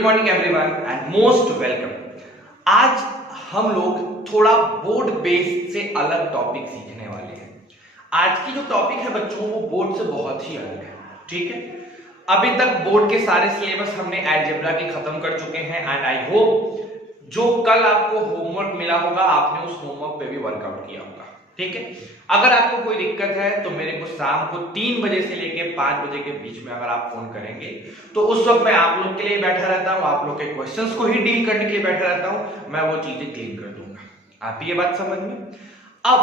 Good morning everyone and most welcome. आज हम लोग थोड़ा बोर्ड बेस्ड से अलग टॉपिक सीखने वाले हैं। आज की जो टॉपिक है बच्चों वो बोर्ड से बहुत ही अलग है, ठीक है। अभी तक बोर्ड के सारे सिलेबस हमने अलजेब्रा के खत्म कर चुके हैं एंड आई होप जो कल आपको होमवर्क मिला होगा आपने उस होमवर्क पे भी वर्कआउट किया होगा, ठीक है। अगर आपको कोई दिक्कत है तो मेरे को शाम को 3 बजे से लेके 5 बजे के बीच में अगर आप फोन करेंगे तो उस वक्त मैं आप लोग के लिए बैठा रहता हूं, आप लोग के क्वेश्चंस को ही डील करने के लिए बैठा रहता हूं, मैं वो चीजें क्लीन कर दूंगा। आप ये बात समझ में। अब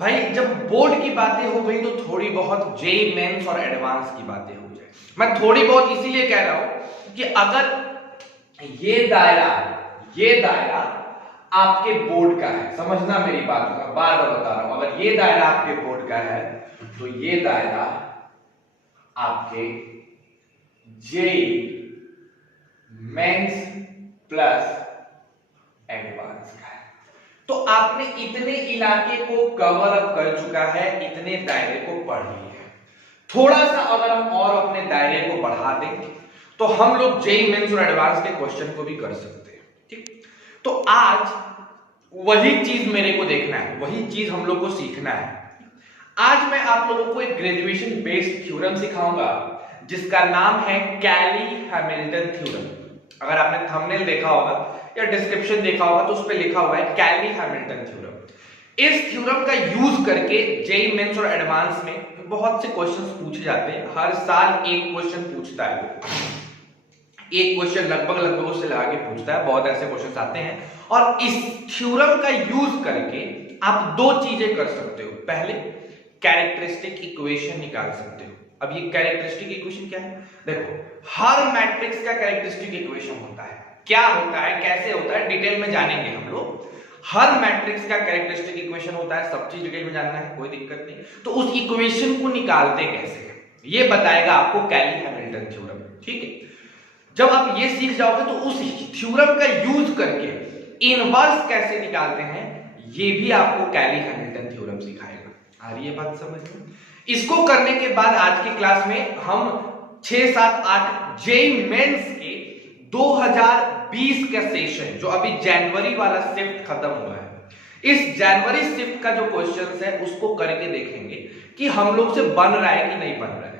भाई जब बोर्ड की बातें हो गई तो थोड़ी बहुत जेईई मेंस और एडवांस की बातें हो जाए। मैं थोड़ी बहुत इसीलिए कह रहा हूं कि अगर ये दायरा आपके बोर्ड का है, समझना मेरी बात को, मैं बार बार बता रहा हूं, अगर ये दायरा आपके बोर्ड का है तो ये दायरा आपके जेईई मेंस प्लस एडवांस का है। तो आपने इतने इलाके को कवर अप कर चुका है, इतने दायरे को पढ़ लिया है। थोड़ा सा अगर हम और अपने दायरे को बढ़ा देंगे तो हम लोग जेईई मेंस और एडवांस के क्वेश्चन को भी कर सकते हैं, ठीक। तो आज वही चीज मेरे को देखना है, वही चीज हम लोग को सीखना है। आज मैं आप लोगों को एक ग्रेजुएशन बेस्ड थ्योरम सिखाऊंगा जिसका नाम है कैली-हैमिल्टन थ्योरम। अगर आपने थंबनेल देखा होगा या डिस्क्रिप्शन देखा होगा तो उस पे लिखा हुआ है कैली-हैमिल्टन थ्योरम। इस थ्योरम का यूज करके जेईई मेंस और एडवांस में बहुत से क्वेश्चंस पूछे जाते हैं। हर साल एक क्वेश्चन पूछता है, एक क्वेश्चन लगभग उससे लगा के पूछता है, बहुत ऐसे क्वेश्चन आते हैं। और इस थ्योरम का यूज करके आप दो चीजें कर सकते हो। पहले कैरेक्टरिस्टिक इक्वेशन निकाल सकते हो। अब ये कैरेक्टरिस्टिक इक्वेशन क्या है? देखो, हर मैट्रिक्स का कैरेक्टरिस्टिक इक्वेशन होता है। क्या होता है, कैसे होता है, डिटेल में जानेंगे हम लोग। हर मैट्रिक्स का कैरेक्टरिस्टिक इक्वेशन होता है, सब चीज डिटेल में जानना है, कोई दिक्कत नहीं। तो उस इक्वेशन को निकालते कैसे है ये बताएगा आपको कैली-हैमिल्टन थ्योरम, ठीक है। जब आप ये सीख जाओगे तो उस थ्योरम का यूज करके इनवर्स कैसे निकालते हैं ये भी आपको कैली-हैमिल्टन थ्योरम सिखाएगा। आ रही है बात समझ में? इसको करने के बाद आज की क्लास में हम 6, 7, 8 जेईई मेंस के 2020 का सेशन, जो अभी जनवरी वाला शिफ्ट खत्म हुआ है, इस जनवरी शिफ्ट का जो क्वेश्चन है उसको करके देखेंगे कि हम लोग से बन रहा है कि नहीं बन रहा है।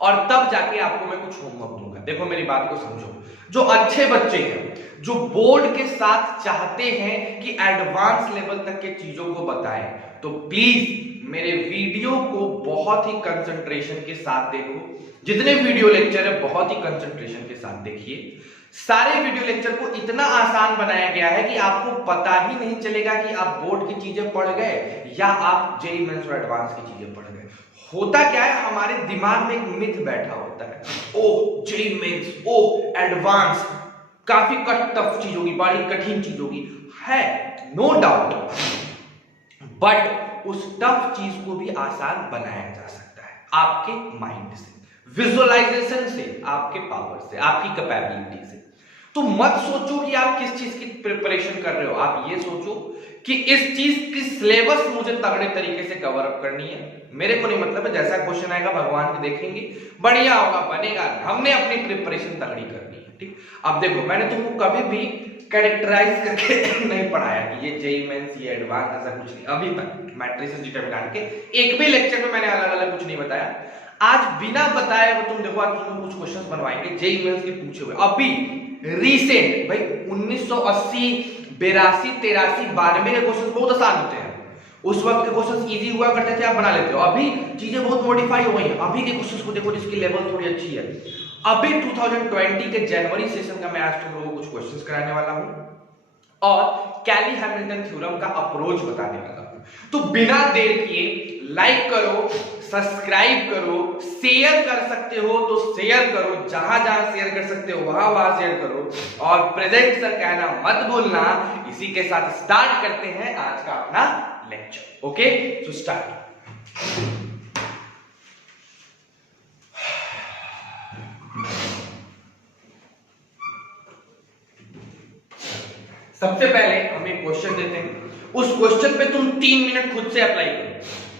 और तब जाके आपको मैं कुछ होमवर्क दूंगा। देखो मेरी बात को समझो, जो अच्छे बच्चे हैं, जो बोर्ड के साथ चाहते हैं कि एडवांस लेवल तक के चीजों को बताएं, तो प्लीज मेरे वीडियो को बहुत ही कंसंट्रेशन के साथ देखो। जितने वीडियो लेक्चर है बहुत ही कंसंट्रेशन के साथ देखिए। सारे वीडियो लेक्चर को इतना आसान बनाया गया है कि आपको पता ही नहीं चलेगा कि आप बोर्ड की चीजें पढ़ गए या आप जेईई मेंस और एडवांस की चीजें पढ़ गए। होता क्या है, हमारे दिमाग में एक मिथ बैठा होता है, ओ जेईई मेंस, ओ एडवांस काफी टफ चीज होगी, बड़ी कठिन चीज होगी, है नो डाउट। बट उस टफ चीज को भी आसान बनाया जा सकता है आपके माइंड से, विजुअलाइजेशन से, आपके पावर से, आपकी कैपेबिलिटी से। तो मत सोचो कि आप किस चीज की प्रिपरेशन कर रहे हो, आप ये सोचो कि इस चीज की सिलेबस मुझे तगड़े तरीके से कवर अप करनी है। मेरे को नहीं मतलब है, जैसा क्वेश्चन आएगा भगवान के देखेंगे, बढ़िया होगा, बनेगा, हमने अपनी प्रिपरेशन तगड़ी करनी है, ठीक। अब देखो, मैंने तुमको कभी भी कैरेक्टराइज करके नहीं पढ़ाया कि ये जेईई मेंस, ये एडवांस, ऐसा कुछ नहीं। अभी तक मैट्रिसेस डिटरमिनेंट के एक भी लेक्चर में मैंने अलग अलग कुछ नहीं बताया। आज बिना बताए वो तुम देखो, आज तुम कुछ क्वेश्चन बनवाएंगे जेईई मेंस के पूछे हुए। अभी रिसेंट भाई 1980, 82, 83, 92 के क्वेश्चन बहुत आसान होते हैं। उस वक्त के क्वेश्चन इजी हुआ करते थे, आप बना लेते हो। अभी चीजें बहुत मॉडिफाई हो गई हैं। अभी के क्वेश्चंस को देखो जिसकी लेवल थोड़ी अच्छी है। अभी 2020 के जनवरी सेशन का मैं आज तुम लोगों को कुछ क्वेश्चंस कराने वाला हूं और कैली-हैमिल्टन थ्योरम का अप्रोच बताने वाला हूं। तो बिना देर किए लाइक करो, सब्सक्राइब करो, शेयर कर सकते हो तो शेयर करो, जहां जहां शेयर कर सकते हो वहां वहां शेयर करो, और प्रेजेंट सर कहना मत भूलना। इसी के साथ स्टार्ट करते हैं आज का अपना लेक्चर। Okay, so start. सबसे पहले हम एक क्वेश्चन देते हैं, उस क्वेश्चन पे तुम 3 मिनट खुद से अप्लाई करो,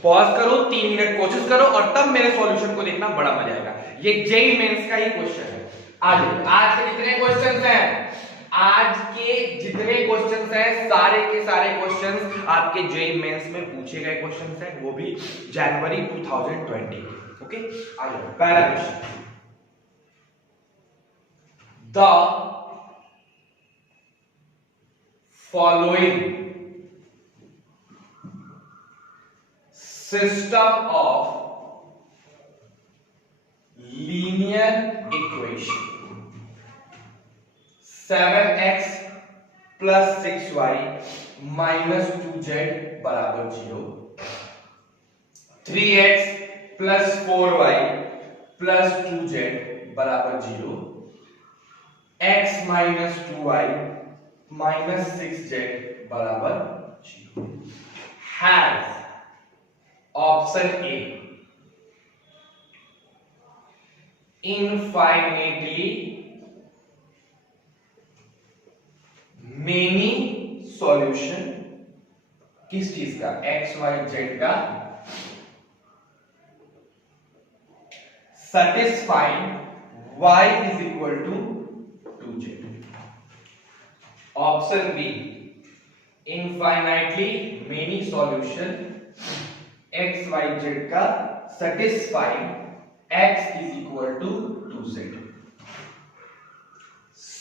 पॉज करो, 3 मिनट कोशिश करो और तब मेरे सॉल्यूशन को देखना, बड़ा मजा आएगा। ये जेईई मेंस का ही क्वेश्चन है। आज के जितने क्वेश्चंस हैं, आज के जितने क्वेश्चंस हैं, सारे के सारे क्वेश्चंस आपके जेईई मेंस में पूछे गए क्वेश्चंस हैं, वो भी जनवरी 2020 के। ओके, आइए पहला question, the following system of linear equation 7x plus 6y minus 2z बराबर 0, 3x plus 4y plus 2z बराबर 0, x minus 2y minus 6z बराबर 0 has option A infinitely many solution, किस चीज का, x y z का, satisfying y is equal to 2z. Option B infinitely many solution x y z का satisfying x is equal to 2z. C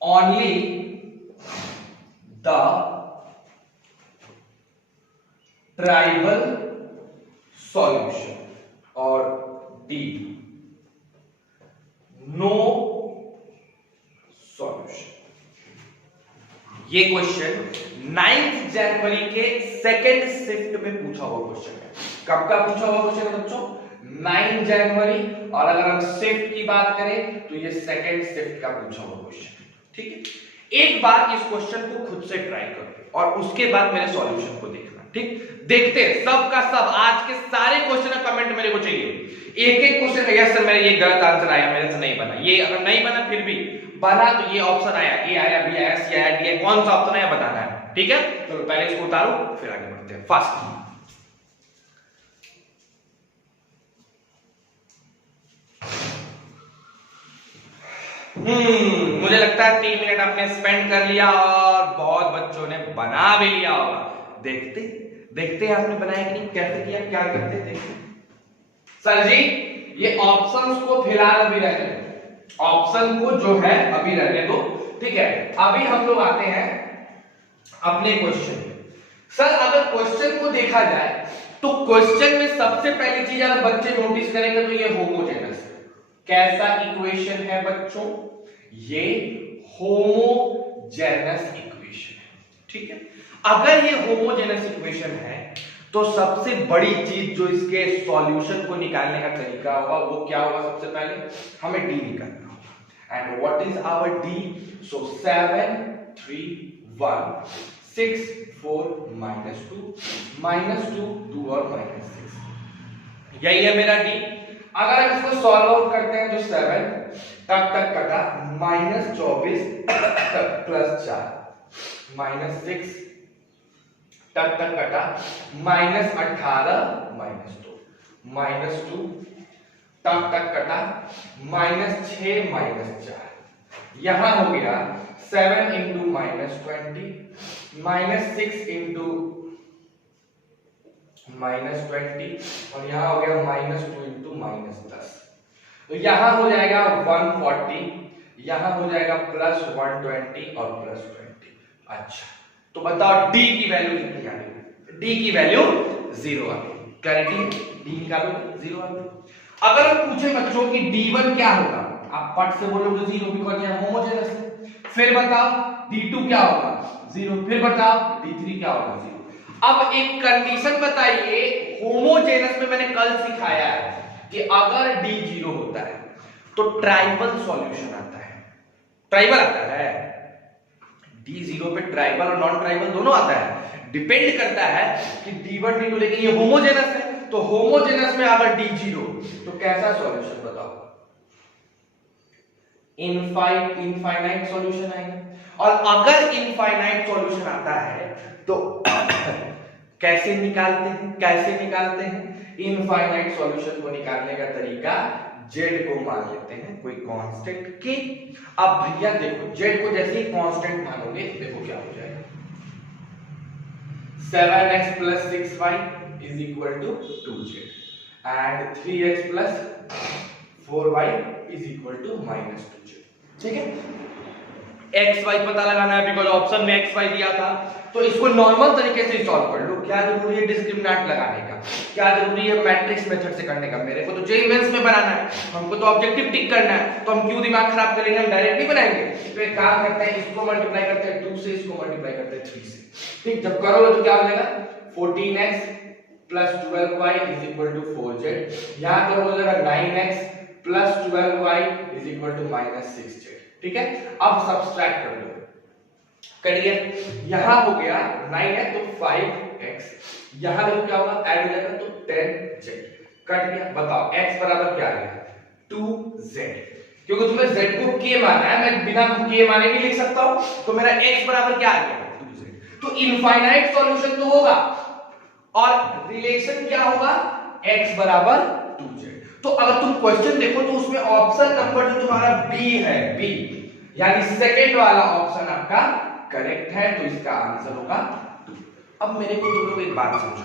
only the trivial solution, और D no solution. ये question 9 जनवरी के second shift में पूछा हुआ question है। कब का पूछा हुआ क्वेश्चन है बच्चों, 9 जनवरी, और अगर हम शिफ्ट की बात करें तो ये सेकेंड शिफ्ट का पूछा हुआ क्वेश्चन है। ठीक है, एक बार इस क्वेश्चन को खुद से ट्राई करो और उसके बाद मेरे सॉल्यूशन को देखना। ठीक, देखते हैं सब का सब, आज के सारे क्वेश्चन का कमेंट मेरे को चाहिए। एक एक क्वेश्चन में यस सर मेरा ये गलत आंसर आया, मेरे से नहीं बना, ये अगर नहीं बना फिर भी बना तो ये ऑप्शन आया, ए आया, बी आया, सी आया, डी आया, कौन सा ऑप्शन आया बताना है। ठीक है, तो पहले इसको उतारो फिर आगे बढ़ते हैं। फर्स्ट मुझे लगता है 3 मिनट आपने स्पेंड कर लिया और बहुत बच्चों ने बना भी लिया होगा। देखते देखते आपने बनाया कि नहीं, कैसे किया, क्या करते देखते। सर जी ये ऑप्शंस को फिलहाल अभी रहने दो, ऑप्शन को जो है अभी रहने दो। ठीक है, अभी हम लोग आते हैं अपने क्वेश्चन में। सर अगर क्वेश्चन को देखा जाए तो क्वेश्चन में सबसे पहली चीज अगर बच्चे नोटिस करेंगे तो ये होमोजेनस कैसा इक्वेशन है बच्चों, ये होमोजेनस इक्वेशन है। ठीक है, अगर ये होमोजेनस इक्वेशन है तो सबसे बड़ी चीज जो इसके सॉल्यूशन को निकालने का तरीका होगा वो क्या होगा, सबसे पहले हमें डी निकालना होगा। And what is our D, so 7 3 1 6 4 -2 2 और -6, यही है मेरा डी। अगर हम इसको सॉल्व आउट करते हैं तो 7 तक कटा -24 प्लस 4 -6 तक कटा -18 -2 तक कटा -6 -4, यहां हो गया 7 इंटू -20 -6 इंटू -20 और यहां हो गया -2 इंटू -10, तो यहां हो जाएगा 140, यहां हो जाएगा +120 और +20। अच्छा तो बताओ डी की वैल्यू कितनी आ गई, डी की वैल्यू 0 आ गई। क्लैरिटी, डी निकालो 0 आ गई। अगर हम पूछे बच्चों कि D1 क्या होगा, आप पट से बोलोगे 0 बिकॉज़ यहां होमोजेनस है। फिर बताओ D2 क्या होगा 0, फिर बताओ D3 क्या होगा 0। अब एक कंडीशन बताइए, होमोजेनस में मैंने कल सिखाया है कि अगर D 0 होता है तो ट्राइबल सॉल्यूशन आता है, ट्राइबल आता है, D 0 पे ट्राइबल और नॉन ट्राइबल दोनों आता है, डिपेंड करता है कि D1 D2, लेकिन ये होमोजेनस है तो होमोजेनस में अगर D 0 तो कैसा सॉल्यूशन बताओ, इनफाइनाइट सॉल्यूशन आएगा। और अगर इनफाइनाइट सॉल्यूशन आता है तो कैसे निकालते हैं, इनफाइनाइट सॉल्यूशन को निकालने का तरीका जेड को मान लेते हैं कोई कांस्टेंट के। अब भैया देखो जेड को जैसे ही कांस्टेंट मानोगे देखो क्या हो जाएगा, 7x plus 6y is equal to 2z and 3x plus 4y is equal to minus 2z। ठीक है, एक्स वाई पता लगाना है बिकॉज ऑप्शन में एक्स वाई दिया था, तो इसको नॉर्मल तरीके से सॉल्व कर लो। क्या जरूरी है डिस्क्रिमिनेंट लगाने का, क्या जरूरी है मैट्रिक्स मेथड से करने का, मेरे को तो जेईई मेंस में बनाना है, हमको तो ऑब्जेक्टिव टिक करना है, तो हम क्यों दिमाग खराब करेंगे, हम डायरेक्ट ही बनाएंगे। तो एक काम करते हैं, इसको मल्टीप्लाई करते हैं 2 से, इसको मल्टीप्लाई करते हैं 3 से। ठीक, जब करोगे तो क्या हो जाएगा 14x plus 12y is equal to 4z, यहां पर हो जाएगा 9x plus 12y is equal to minus 6z। ठीक है, अब सब्सट्रैक्ट कर लो, करिए, यहां हो गया 9 है तो 5x, यहां देखो क्या होगा ऐड हो जाएगा तो 10z, कट गया। बताओ x बराबर क्या आ गया 2z, क्योंकि तुम्हें z को k माना है, मैं बिना k माने भी लिख सकता हूं, तो मेरा x बराबर क्या आ गया 2z। तो इनफाइनाइट सॉल्यूशन तो होगा और रिलेशन क्या होगा x बराबर 2z। तो अगर तुम क्वेश्चन देखो तो उसमें ऑप्शन नंबर जो तुम्हारा बी है, बी यानी सेकंड वाला ऑप्शन आपका करेक्ट है, तो इसका आंसर होगा 2। अब मेरे को तुम लोग एक बात समझो,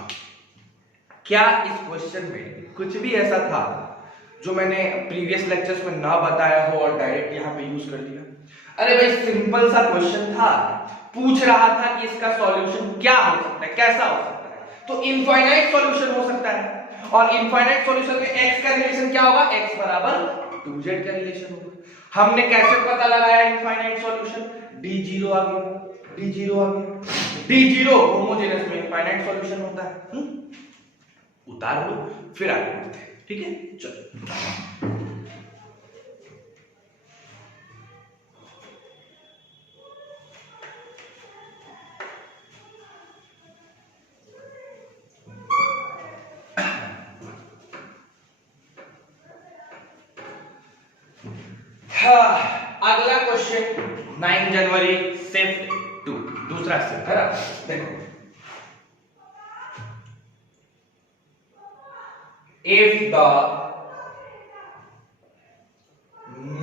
क्या इस क्वेश्चन में कुछ भी ऐसा था जो मैंने प्रीवियस लेक्चर्स में ना बताया हो और डायरेक्ट यहां पे यूज कर दिया? अरे भाई सिंपल सा क्वेश्चन था, पूछ रहा था कि इसका सॉल्यूशन क्या हो सकता है, कैसा हो सकता है, तो इनफाइनाइट सॉल्यूशन हो सकता है, और इनफाइनाइट सॉल्यूशन में x का रिलेशन क्या होगा, x बराबर 2z का रिलेशन होगा। हमने कैसे पता लगाया इनफाइनाइट सॉल्यूशन, d0 आ गया, d0 आ गया, d0 होमोजेनस में इनफाइनाइट सॉल्यूशन होता है। उतार लो फिर आगे बढ़ते हैं। ठीक है, चलो अगला क्वेश्चन 9 जनवरी शिफ्ट 2, दूसरा शिफ्ट है ना। देखो, if the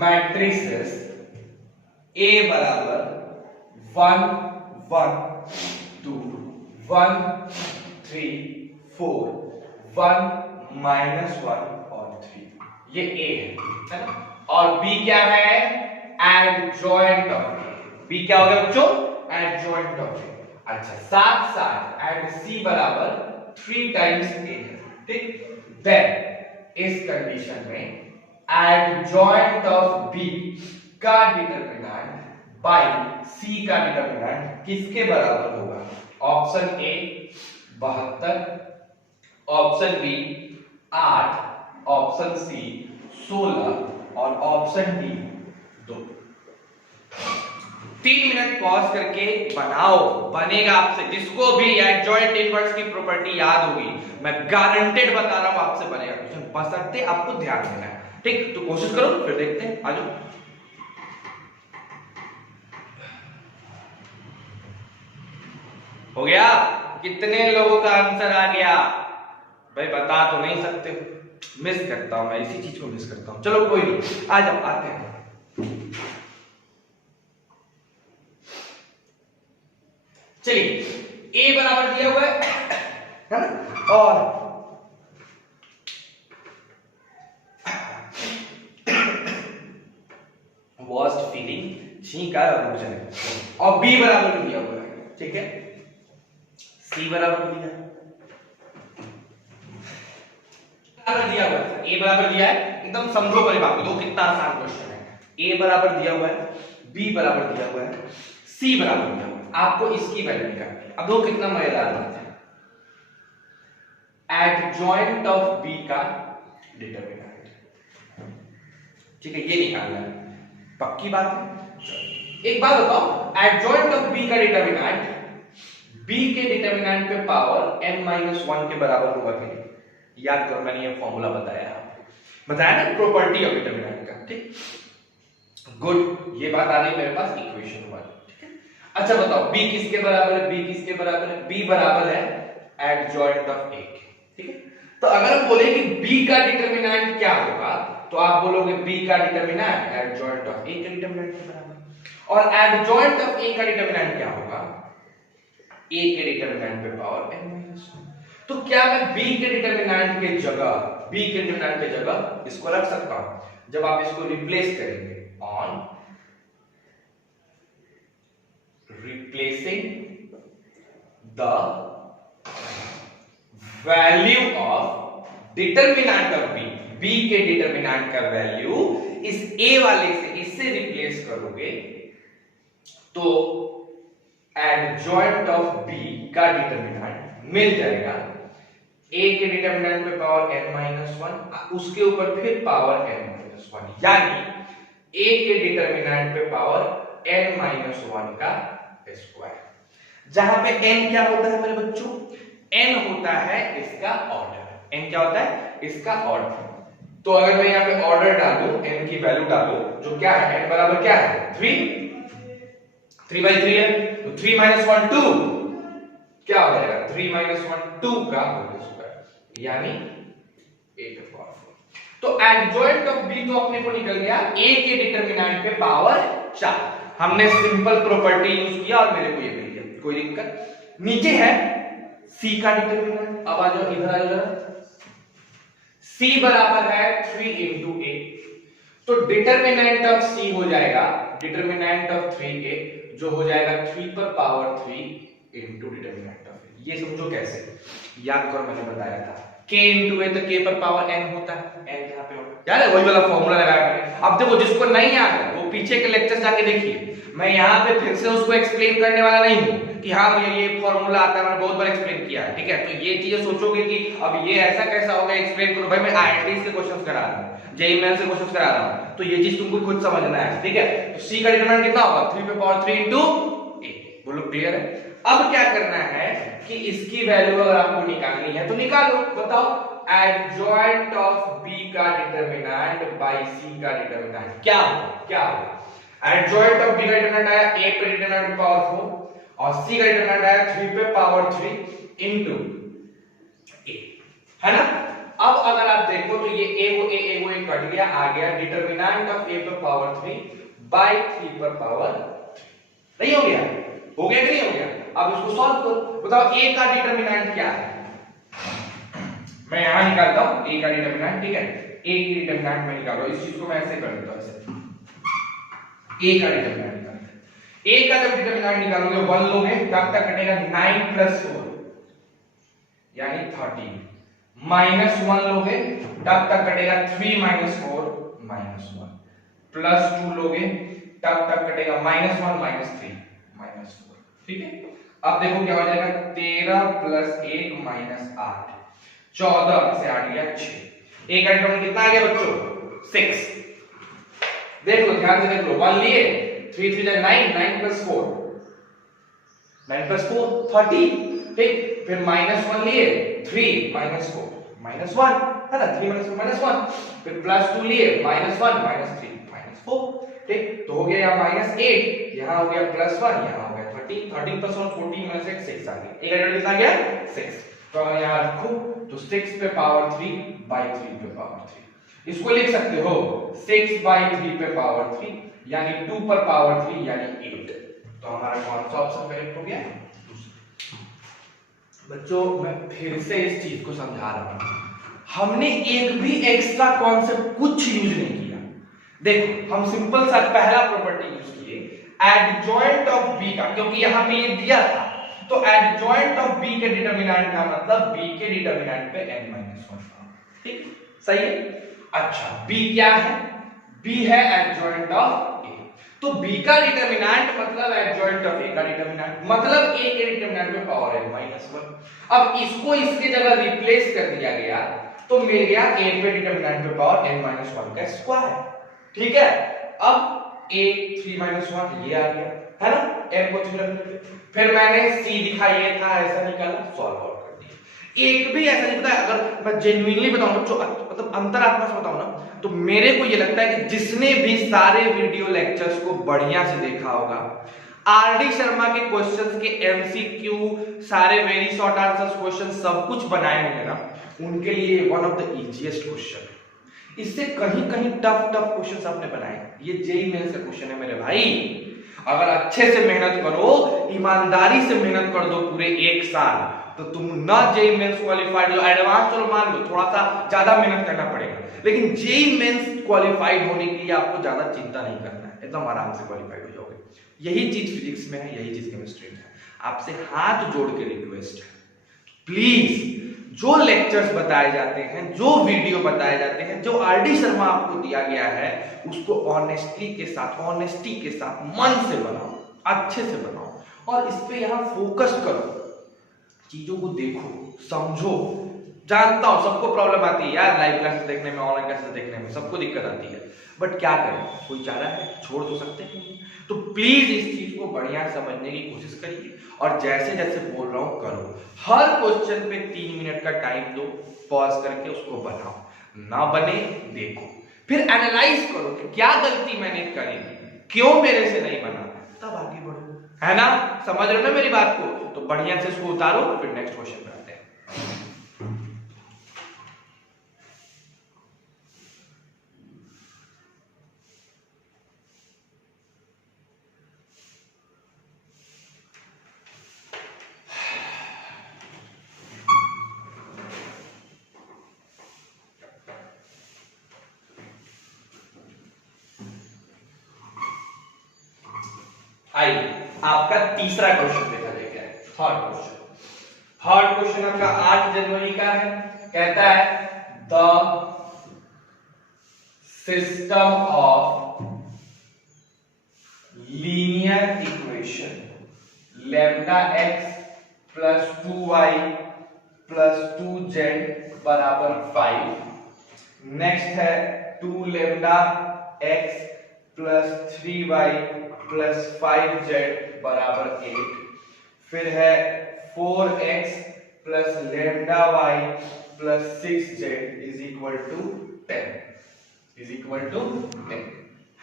matrices A बराबर 1 1 2 1 3 4 1 -1 और 3, ये A है ना, और B क्या है एडजॉइंट ऑफ A। B क्या हो गया बच्चों एडजॉइंट ऑफ A। अच्छा, साथ साथ एंड C बराबर 3 टाइम्स A है। ठीक, देन इस कंडीशन में एडजॉइंट ऑफ B का डिटरमिनेंट बाय C का डिटरमिनेंट किसके बराबर होगा? Option A 72, option B 8, option C 16 और ऑप्शन डी 2। 3 मिनट पॉज करके बनाओ, बनेगा आपसे। जिसको भी एडजॉइंट इनवर्स की प्रॉपर्टी याद होगी, मैं गारंटेड बता रहा हूं आपसे बनेगा क्वेश्चन, बशर्ते आपको ध्यान देना है। ठीक, तो कोशिश करो, फिर देखते हैं, आ जाओ। हो गया? कितने लोगों का आंसर आ गया भाई? बता तो नहीं सकते, मिस करता हूं मैं, इसी चीज को मिस करता हूं। चलो कोई नहीं, आ जाओ, आते हैं। चलिए, A बराबर दिया हुआ है ना, और वर्स्ट फीलिंग छींक आ रहा है, और B बराबर दिया हुआ है। ठीक है, C बराबर दिया है, दिया हुआ है, A बराबर दिया है, एकदम समझो मेरी बात को, कितना आसान क्वेश्चन है। A बराबर दिया हुआ है, B बराबर दिया हुआ है, C बराबर दिया हुआ है, आपको इसकी वैल्यू निकालनी है। अब देखो कितना मजेदार बात है, एडजॉइंट ऑफ B का डिटरमिनेंट। ठीक है, ये निकालना है, पक्की बात है। एक बात बताओ, एडजॉइंट ऑफ B का डिटरमिनेंट B के डिटरमिनेंट पे पावर n-1 के बराबर होगा कि नहीं? याद करो, मैंने ये फॉर्मूला बताया ना प्रॉपर्टी ऑफ डिटरमिनेंट का। ठीक, गुड, ये बात आ गई मेरे पास इक्वेशन 1। ठीक है, अच्छा बताओ B किसके बराबर है? B किसके बराबर है? B बराबर है एडजॉइंट ऑफ A के। ठीक है, तो अगर हम बोले कि B का डिटरमिनेंट क्या होगा, तो तो आप बोलोगे बी का डिटरमिनेंट एडजॉइंट ऑफ ए के डिटरमिनेंट के बराबर। और एडजॉइंट ऑफ ए का डिटरमिनेंट क्या होगा? ए के डिटरमिनेंट पे पावर n-1। तो क्या मैं b के डिटरमिनेंट के जगह इसको रख सकता हूं? जब आप इसको रिप्लेस करेंगे, on replacing the value of determinant of b के डिटरमिनेंट का वैल्यू इस a वाले से इससे रिप्लेस करोगे तो एडजॉइंट ऑफ b का डिटरमिनेंट मिल जाएगा। a के डिटरमिनेंट पे पावर n-1, उसके ऊपर फिर पावर n-1, यानी a के डिटरमिनेंट पे पावर n-1 का स्क्वायर। जहां पे n क्या होता है मेरे बच्चों? n होता है इसका ऑर्डर। n क्या होता है? इसका ऑर्डर। तो अगर मैं यहाँ पे ऑर्डर डालूं, n की वैल्यू डालूं, जो क्या है n बराबर क्या है? 3/3 है, तो 3 - 1 2 क्या हो जाएगा? 3 - 1 2 का होल स्क्वायर, यानी 8/4। तो एडजॉइंट ऑफ b तो अपने को निकल गया a के डिटरमिनेंट पे पावर 4। हमने सिंपल प्रॉपर्टी यूज किया और मेरे को ये मिल गया, कोई दिक्कत? नीचे है c का डिटरमिनेंट। अब आ जाओ इधर, आ जाओ। c बराबर है 3 × a, तो डिटरमिनेंट ऑफ c हो जाएगा डिटरमिनेंट ऑफ 3a, जो हो जाएगा 3 पर power 3 into determinant of a। ये समझो कैसे, याद करो मैंने बताया था k × a, तो k पर पावर n होता है, n यहां पे होता है, याद है? वही वाला फॉर्मूला लगाया मैंने। अब देखो, जिसको नहीं याद है वो पीछे के लेक्चर जाके देखिए, मैं यहाँ पे फिर से उसको एक्सप्लेन करने वाला नहीं हूँ कि हाँ मुझे ये फॉर्मूला आता है, मैंने बहुत बार एक्सप्लेन किया है, ठीक है? तो ये चीजें सोचोगे कि अब ये ऐसा कैसा होगा, एक्सप्लेन करो। भाई मैं आईआईटी से क्वेश्चंस करा रहा हूँ, जेईई मेंस से क्वेश्चंस करा रहा हूँ, तो ये चीज तुमको खुद समझना है, ठीक है? तो c का डिटरमिनेंट कितना होगा? 3 पे पावर 3 इनटू a। बोलो क्लियर है? अब क्या करना है कि इसकी वैल्यू अगर आपको निकालनी है तो निकालो। बताओ, एडजॉइंट ऑफ b का डिटरमिनेंट बाय c का डिटरमिनेंट क्या होगा? एडजॉइंट ऑफ b का डिटरमिनेंट आया a पे डिटरमिनेंट पे पावर 4 और c का डिटरमिनेंट आया 3 पे पावर 3 इनटू a, है ना? अब अगर आप देखो तो ये a को a कट गया, आ गया डिटरमिनेंट ऑफ a पे पावर 3 बाय 3 पर पावर 3। नहीं हो गया? हो गया कि नहीं हो गया? अब इसको सॉल्व करो। बताओ a का डिटरमिनेंट क्या है? मैं यहां निकालता हूं a का डिटरमिनेंट, ठीक है? a की डिटरमिनेंट मैं निकाल रहा हूं, इस चीज को मैं ऐसे कर देता हूं, ऐसे a का डिटरमिनेंट निकालते हैं। a का जब डिटरमिनेंट निकालोगे 1 लोगे, तब तक कटेगा 9 + 4 यानी 13, -1 लोगे तब तक कटेगा 3 - 4 -1, +2 लोगे तब तक कटेगा -1 - 3 -4, ठीक है? अब देखो क्या हो जाएगा, 13 + 1 - 8, 14 से 8 गया 6। a का डिटरमिनेंट कितना आ गया बच्चों? 6। देख लो, ध्यान से देख लो, 1 लिए, 3 3 9, 9 + 4 9 + 4 30, ठीक? फिर -1 लिए, 3 - 4 -1, है ना? 3 - 4 -1, फिर +2 लिए, -1 -3 -4, ठीक? तो हो गया यहाँ -8, यहाँ हो गया +1, यहाँ हो गया 13 13 + 1 14 -1 6 आ गया। एक डिटरमिनेंट कितना आ गया? 6। तो अगर यहाँ रखो तो 6 पे पावर 3 बाय 3 पे पावर 3, इसको लिख सकते हो 6/3 पे पावर 3 यानी 2 पर पावर 3 यानी 8। तो हमारा कौन सा ऑप्शन करेक्ट हो गया? बच्चों मैं फिर से इस चीज को समझा रहा हूं, हमने एक भी एक्स्ट्रा कॉन्सेप्ट कुछ यूज नहीं किया। देखो, हम सिंपल सा पहला प्रॉपर्टी यूज किए, एडजॉइंट ऑफ b का, क्योंकि यहां पे ये दिया था, तो एडजॉइंट ऑफ b के डिटरमिनेंट का मतलब b के डिटरमिनेंट पे n-1, ठीक? सही है? अच्छा, b क्या है? b है एडजॉइंट ऑफ a, तो b का डिटरमिनेंट मतलब एडजॉइंट ऑफ a का डिटरमिनेंट, मतलब a के डिटरमिनेंट में पावर n-1। अब इसको इसके जगह रिप्लेस कर दिया गया तो मिल गया a पे डिटरमिनेंट पे पावर n-1 का स्क्वायर, ठीक है? अब a 3 - 1 ये आ गया, है ना? n को 3 रख दिया, फिर मैंने c दिखाया था, ऐसा निकाला, सॉल्व आउट कर दिया। एक भी ऐसा नहीं पता। अगर मैं जेन्युइनली बताऊं बच्चों, मतलब अंतरात्मा से बताऊं ना, तो मेरे को ये लगता है कि जिसने भी सारे वीडियो लेक्चर्स को बढ़िया से देखा होगा, आरडी शर्मा के क्वेश्चंस के एमसीक्यू, सारे वेरी शॉर्ट आंसर्स क्वेश्चन सब कुछ बनाए होंगे ना, उनके लिए one of the easiest question है। इससे कहीं कहीं टफ टफ क्वेश्चंस आपने बनाए। ये जेईई मेंस का क्वेश्चन है मेरे भाई। अगर अच्छे से मेहनत करो, ईमानदारी से मेहनत कर दो पूरे एक साल, तो तुम ना जेईई मेंस क्वालिफाइड हो, एडवांस चलो मान लो थोड़ा सा ज्यादा मेहनत करना पड़ेगा, लेकिन जेईई मेंस क्वालिफाइड होने के लिए आपको ज्यादा चिंता नहीं करना है, एकदम आराम से क्वालिफाइड हो जाओगे। यही चीज फिजिक्स में है, यही चीज केमिस्ट्री में है। आपसे हाथ जोड़ के रिक्वेस्ट है, प्लीज जो लेक्चर्स बताए जाते हैं, जो वीडियो बताए जाते हैं, जो आरडी शर्मा आपको दिया गया है, उसको ऑनेस्टी के साथ मन से बनाओ, अच्छे से बनाओ और इस पे यहां फोकस करो, चीजों को देखो, समझो। जानता हूं सबको प्रॉब्लम आती है यार, लाइव क्लासेस देखने में, ऑनलाइन क्लासेस देखने में सबको दिक्कत आती है, बट क्या करें, कोई चारा है, छोड़ तो सकते हैं। तो प्लीज इस चीज को बढ़िया समझने की कोशिश करिए और जैसे जैसे बोल रहा हूं करो। हर क्वेश्चन पे 3 मिनट का टाइम दो, पॉज करके उसको बनाओ, ना बने देखो, फिर एनालाइज करो कि क्या गलती मैंने करी, क्यों मेरे से नहीं बना, तब आगे बढ़ो, है ना। समझ रहे हो ना मेरी बात को? तो बढ़िया से इसको उतारो, फिर नेक्स्ट क्वेश्चन पे आते हैं। आइए आपका तीसरा क्वेश्चन देखा जाएगा, थर्ड क्वेश्चन आपका 8 जनवरी का है। कहता है the system of linear equation lambda x plus 2y plus 2z बराबर 5। नेक्स्ट है 2 lambda x plus 3y plus 5z बराबर 8। फिर है 4x plus lambda y plus 6z is equal to 10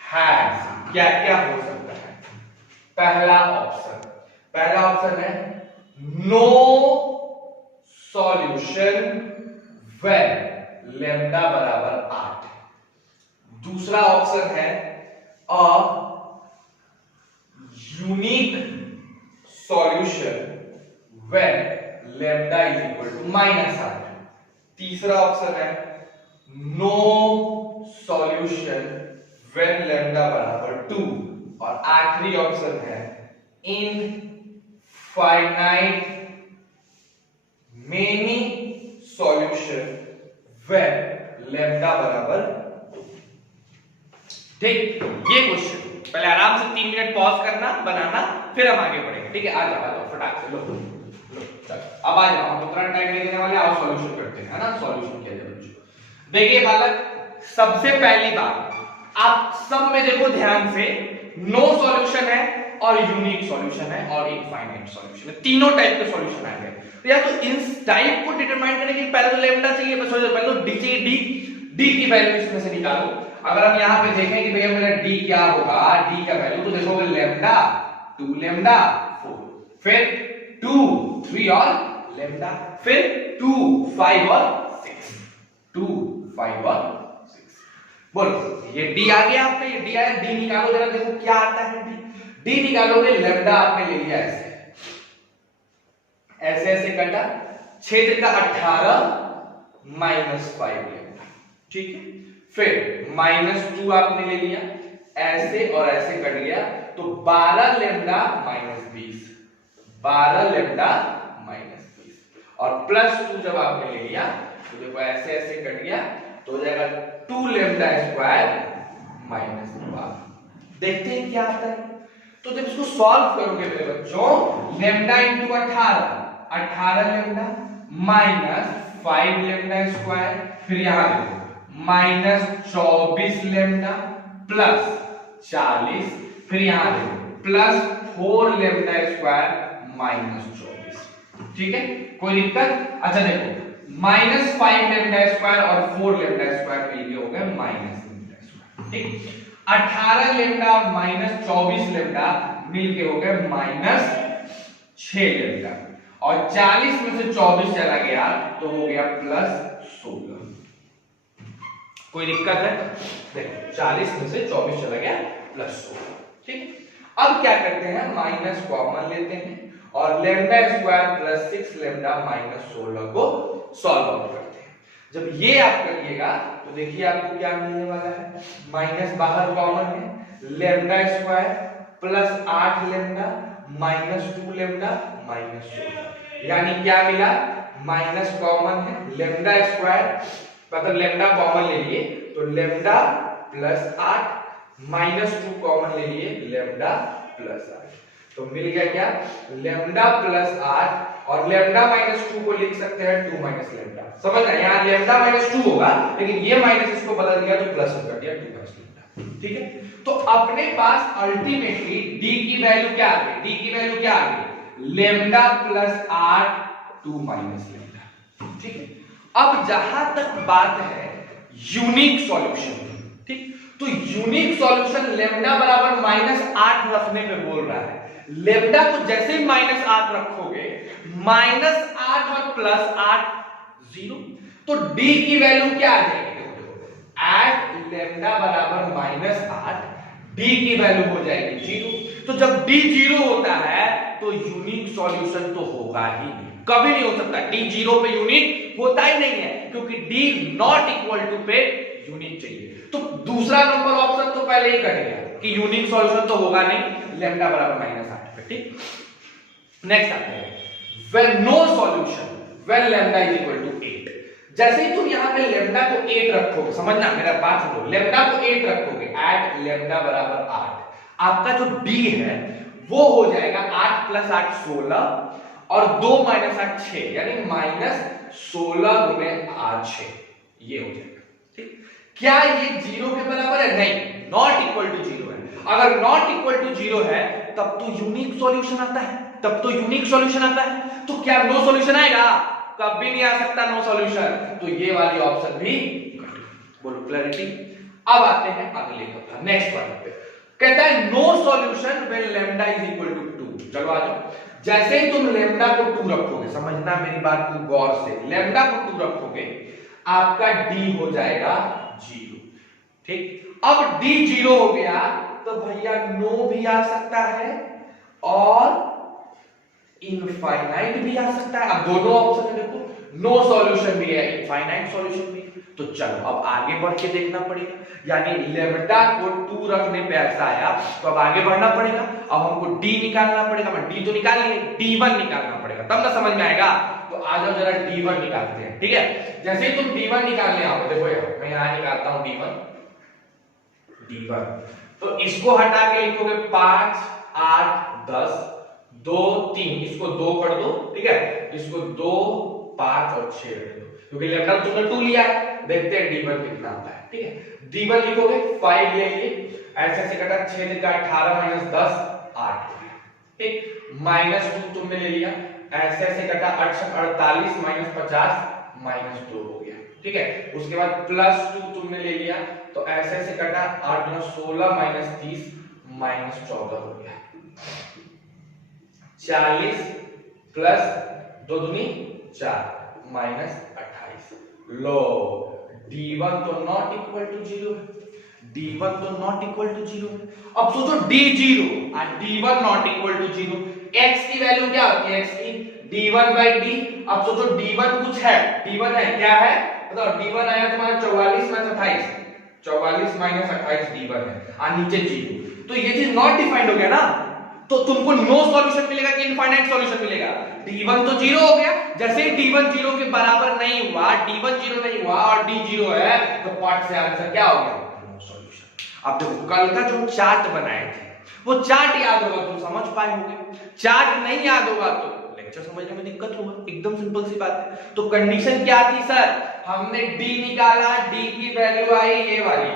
हैज क्या क्या हो सकता है? पहला ऑप्शन है नो सॉल्यूशन व्हेन लैम्डा बराबर 8। दूसरा ऑप्शन है a unique solution when lambda is equal to -8। तीसरा ऑप्शन है नो सॉल्यूशन व्हेन लैम्डा बराबर 2। और आखिरी ऑप्शन है infinite many solution when lambda बराबर। ठीक, ये क्वेश्चन पहले आराम से 3 मिनट पॉज करना, बनाना, फिर हम आगे बढ़ेंगे। ठीक है, आ जाओ फटाक से, लो चलो अब आ जाओ, हम उतना टाइम नहीं देने वाले, आओ सॉल्यूशन करते हैं, है ना। सॉल्यूशन किया जाए बच्चों। देखिए बालक, सबसे पहली बात आप सब में देखो ध्यान से, नो सॉल्यूशन है और यूनिक सॉल्यूशन है और इनफाइनाइट सॉल्यूशन है, तीनों टाइप के सॉल्यूशन आएंगे। तो या तो इस टाइप को डिटरमाइन करने के लिए पहले तो लैम्डा चाहिए, बस पहले तो डी चाहिए, डी की वैल्यू इसमें से निकालो। अगर हम यहां पे देखें कि भैया मेरा डी क्या होगा, डी का वैल्यू तो देखोगे लैम्डा 2 लैम्डा 4, फिर 2 3 और लैम्डा, फिर 2 5 और 6, 2 5 और 6। बोलो ये डी आ गया आपका, ये डी आया, डी निकालो जरा, देखो क्या आता है। डी निकालोगे, लैम्डा आपने ले लिया ऐसे ऐसे कटा, क्षेत्र का 18 -5 लैम्डा, ठीक है। फिर -2 आपने ले लिया, ऐसे और ऐसे कट गया, तो 12 लैम्डा -20, 12 लैम्डा -20 और +2 जब आपने ले लिया तो देखो ऐसे ऐसे कट गया, तो हो जाएगा 2 लैम्डा स्क्वायर -12। देखते हैं क्या आता है। तो जब इसको सॉल्व करोगे मेरे बच्चों, lambda into 18 lambda -5 lambda square, फिर यहां देखो -24 लैम्डा प्लस 40, फिर यहां देखो +4 लैम्डा स्क्वायर -24, ठीक है, कोई दिक्कत? अच्छा देखो -5 लैम्डा स्क्वायर और 4 लैम्डा स्क्वायर मिलके हो गए -लैम्डा स्क्वायर, ठीक। 18 लैम्डा और -24 लैम्डा मिलके हो गए -6 लैम्डा, और 40 में से 24 चला गया तो हो गया +16। कोई दिक्कत है? देखो 40 में से 24 चला गया प्लस 16, ठीक। अब क्या करते हैं, माइनस कॉमन लेते हैं और lambda square plus 6 lambda minus 16 को सॉल्व आउट करते हैं। जब ये आप करिएगा तो देखिए आपको क्या मिलने वाला है, माइनस बाहर कॉमन है, lambda square plus 8 lambda minus 2 lambda minus 16, यानी क्या मिला, माइनस कॉमन है, लेमडा स्क्वायर मतलब लेमडा कॉमन ले लिए तो लेमडा प्लस 8 माइनस 2 कॉमन ले लिए लेमडा प्लस 8, तो मिल गया क्या, लेमडा प्लस 8 और लेमडा माइनस 2 को लिख सकते हैं 2 माइनस लेमडा। समझ गए, यहाँ लेमडा माइनस 2 होगा लेकिन ये माइनस इसको बदल दिया तो प्लस कर दिया 2 माइनस लेमडा, ठीक है। तो अपने पास अल्टीमेटली d की वैल्यू क्या आ गई, d की वैल्यू क्या आ गई, लेमडा प्लस 8 2 माइनस लेमडा, ठीक है। अब जहां तक बात है यूनिक सॉल्यूशन, ठीक, तो यूनिक सॉल्यूशन लेमडा बराबर -8 रखने पे बोल रहा है। लेमडा को जैसे ही -8 रखोगे, -8 और +8 0, तो d की वैल्यू क्या आ जाएगी, एट लेमडा बराबर -8 d की वैल्यू हो जाएगी 0। तो जब d 0 होता है तो यूनिक सॉल्यूशन तो होगा ही नहीं, कभी नहीं हो सकता। d 0 पे यूनिक होता ही नहीं है क्योंकि d नॉट इक्वल टू पे यूनिक चाहिए। तो दूसरा नंबर ऑप्शन तो पहले ही कट गया कि यूनिक सॉल्यूशन तो होगा नहीं लेमडा बराबर -8 पे, ठीक। नेक्स्ट आते हैं when no solution when lambda is equal to 8। जैसे ही तुम यहां पे लेमडा को 8 रखोगे, समझना मेरा बात सुनो, लेमडा को 8 रखोगे एट लेमडा बराबर 8, आपका जो d है वो हो जाएगा 8 + 8 16 और 2 - 8 6, यानी -16 × 8 6, ये हो जाएगा, ठीक। क्या ये 0 के बराबर है? नहीं, नॉट इक्वल टू 0 है। अगर नॉट इक्वल टू 0 है तब तो यूनिक सॉल्यूशन आता है, तब तो यूनिक सॉल्यूशन आता है। तो क्या नो सॉल्यूशन आएगा? कभी नहीं आ सकता नो सॉल्यूशन, तो ये वाली ऑप्शन भी बोलो, क्लैरिटी। अब आते हैं अगले का नेक्स्ट वाले पे, कहता है no solution when lambda is equal to 2। चलो आ जाओ, जैसे ही तुम लेमडा को 2 रखोगे, समझना मेरी बात को गौर से, लेमडा को 2 रखोगे आपका d हो जाएगा 0, ठीक। अब d 0 हो गया तो भैया नो भी आ सकता है और इनफाइनाइट भी आ सकता है। अब दोनों ऑप्शन है, देखो, नो सॉल्यूशन भी है, इनफाइनाइट सॉल्यूशन भी। तो चलो अब आगे बढ़ के देखना पड़ेगा, यानी लेमडा को 2 रखने पे ऐसा आया तो अब आगे बढ़ना पड़ेगा। अब हमको d निकालना पड़ेगा, d तो निकाल लिए, d1 निकालना पड़ेगा, तब ना समझ में आएगा। तो आ जाओ जरा d1 निकालते हैं, ठीक है। जैसे ही तुम d1 निकालने आओ, देखो यार मैं यहां निकालता हूं d1, तो इसको हटा के लिखोगे 5 8 10 2 3, इसको 2 कर दो, ठीक है, इसको 2 5 और 6 रख दो, क्योंकि लेमडा तुमने 2 लिया है। देखते हैं d1 कितना आता है, ठीक है। d1 लिखोगे 5 ले लिए, ऐसे ऐसे कटा, 6 का 18 - 10 8 हो गया, ठीक। -2 तुमने ले लिया, ऐसे ऐसे कटा, 48 - 50 -2 हो गया, ठीक है। उसके बाद +2 तुमने ले लिया, तो ऐसे ऐसे कटा, 8 × 16 - 30 -14 हो गया, 40 + 2 दूनी 4 -28। लो, d1 तो नॉट इक्वल टू 0 है, d1 तो नॉट इक्वल टू 0 है। अब सोचो d0 और d1 not equal to 0, x की वैल्यू क्या होती है, x की d1/d। अब सोचो d1 कुछ है, d1 है, क्या है बताओ, d1 आया तुम्हारा 44 - 28, 44 - 28 d1 है, और नीचे 0, तो ये चीज नॉट डिफाइंड हो गया ना। तो तुमको नो सॉल्यूशन मिलेगा कि इनफाइनाइट सॉल्यूशन मिलेगा? d1 तो 0 हो गया, जैसे ही d1 0 के बराबर नहीं हुआ, d1 0 नहीं हुआ और d 0 है, तो पार्ट से आंसर क्या हो गया, नो सॉल्यूशन। अब देखो कल का जो चार्ट बनाए थे वो चार्ट याद होगा तो समझ पाए होंगे, चार्ट नहीं याद होगा तो लेक्चर समझने में दिक्कत होगा, एकदम सिंपल सी बात है। तो कंडीशन क्या थी सर, हमने d निकाला, d की वैल्यू आई ये वाली।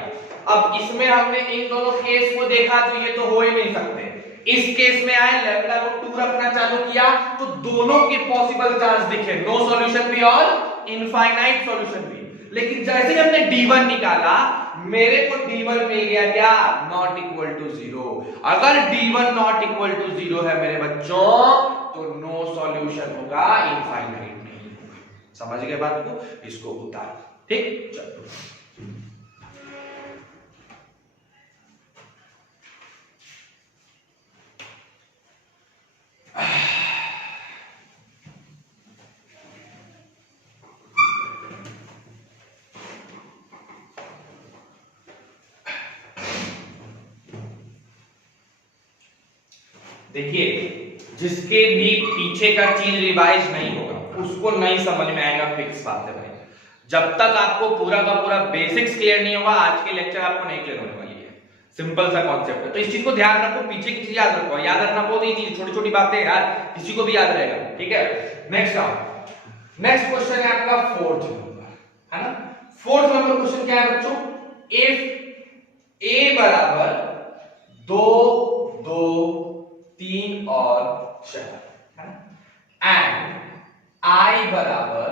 अब इसमें हमने इन दोनों केस को देखा तो ये तो हो ही नहीं सकते। इस केस में आए, लेमडा को 2 रखना चालू किया तो दोनों के पॉसिबल चांस दिखे, नो सॉल्यूशन भी और इनफाइनाइट सॉल्यूशन भी। लेकिन जैसे ही हमने d1 निकाला, मेरे को d1 मिल गया क्या, नॉट इक्वल टू 0। अगर d1 नॉट इक्वल टू 0 है मेरे बच्चों, तो नो सॉल्यूशन होगा, इनफाइनाइट नहीं होगा। समझ गए बात को, इसको उतार, ठीक। चलो देखिए जिसके भी पीछे का चीज रिवाइज नहीं होगा उसको नहीं समझ में आएगा, फिक्स बात है भाई। जब तक आपको पूरा का पूरा बेसिक्स क्लियर नहीं होगा आज के लेक्चर आपको नहीं क्लियर होने वाली है। सिंपल सा कॉन्सेप्ट है, तो इस चीज को ध्यान रखो, पीछे की चीज याद रखो, याद रखना बहुत ईजी, छोटी छोटी बातें यार किसी को भी याद रहेगा, ठीक है। नेक्स्ट आओ, नेक्स्ट क्वेश्चन है आपका फोर्थ नंबर, है ना। फोर्थ नंबर क्वेश्चन क्या है बच्चों, इफ ए बराबर 2 2 3 और 4, है ना, एंड आई बराबर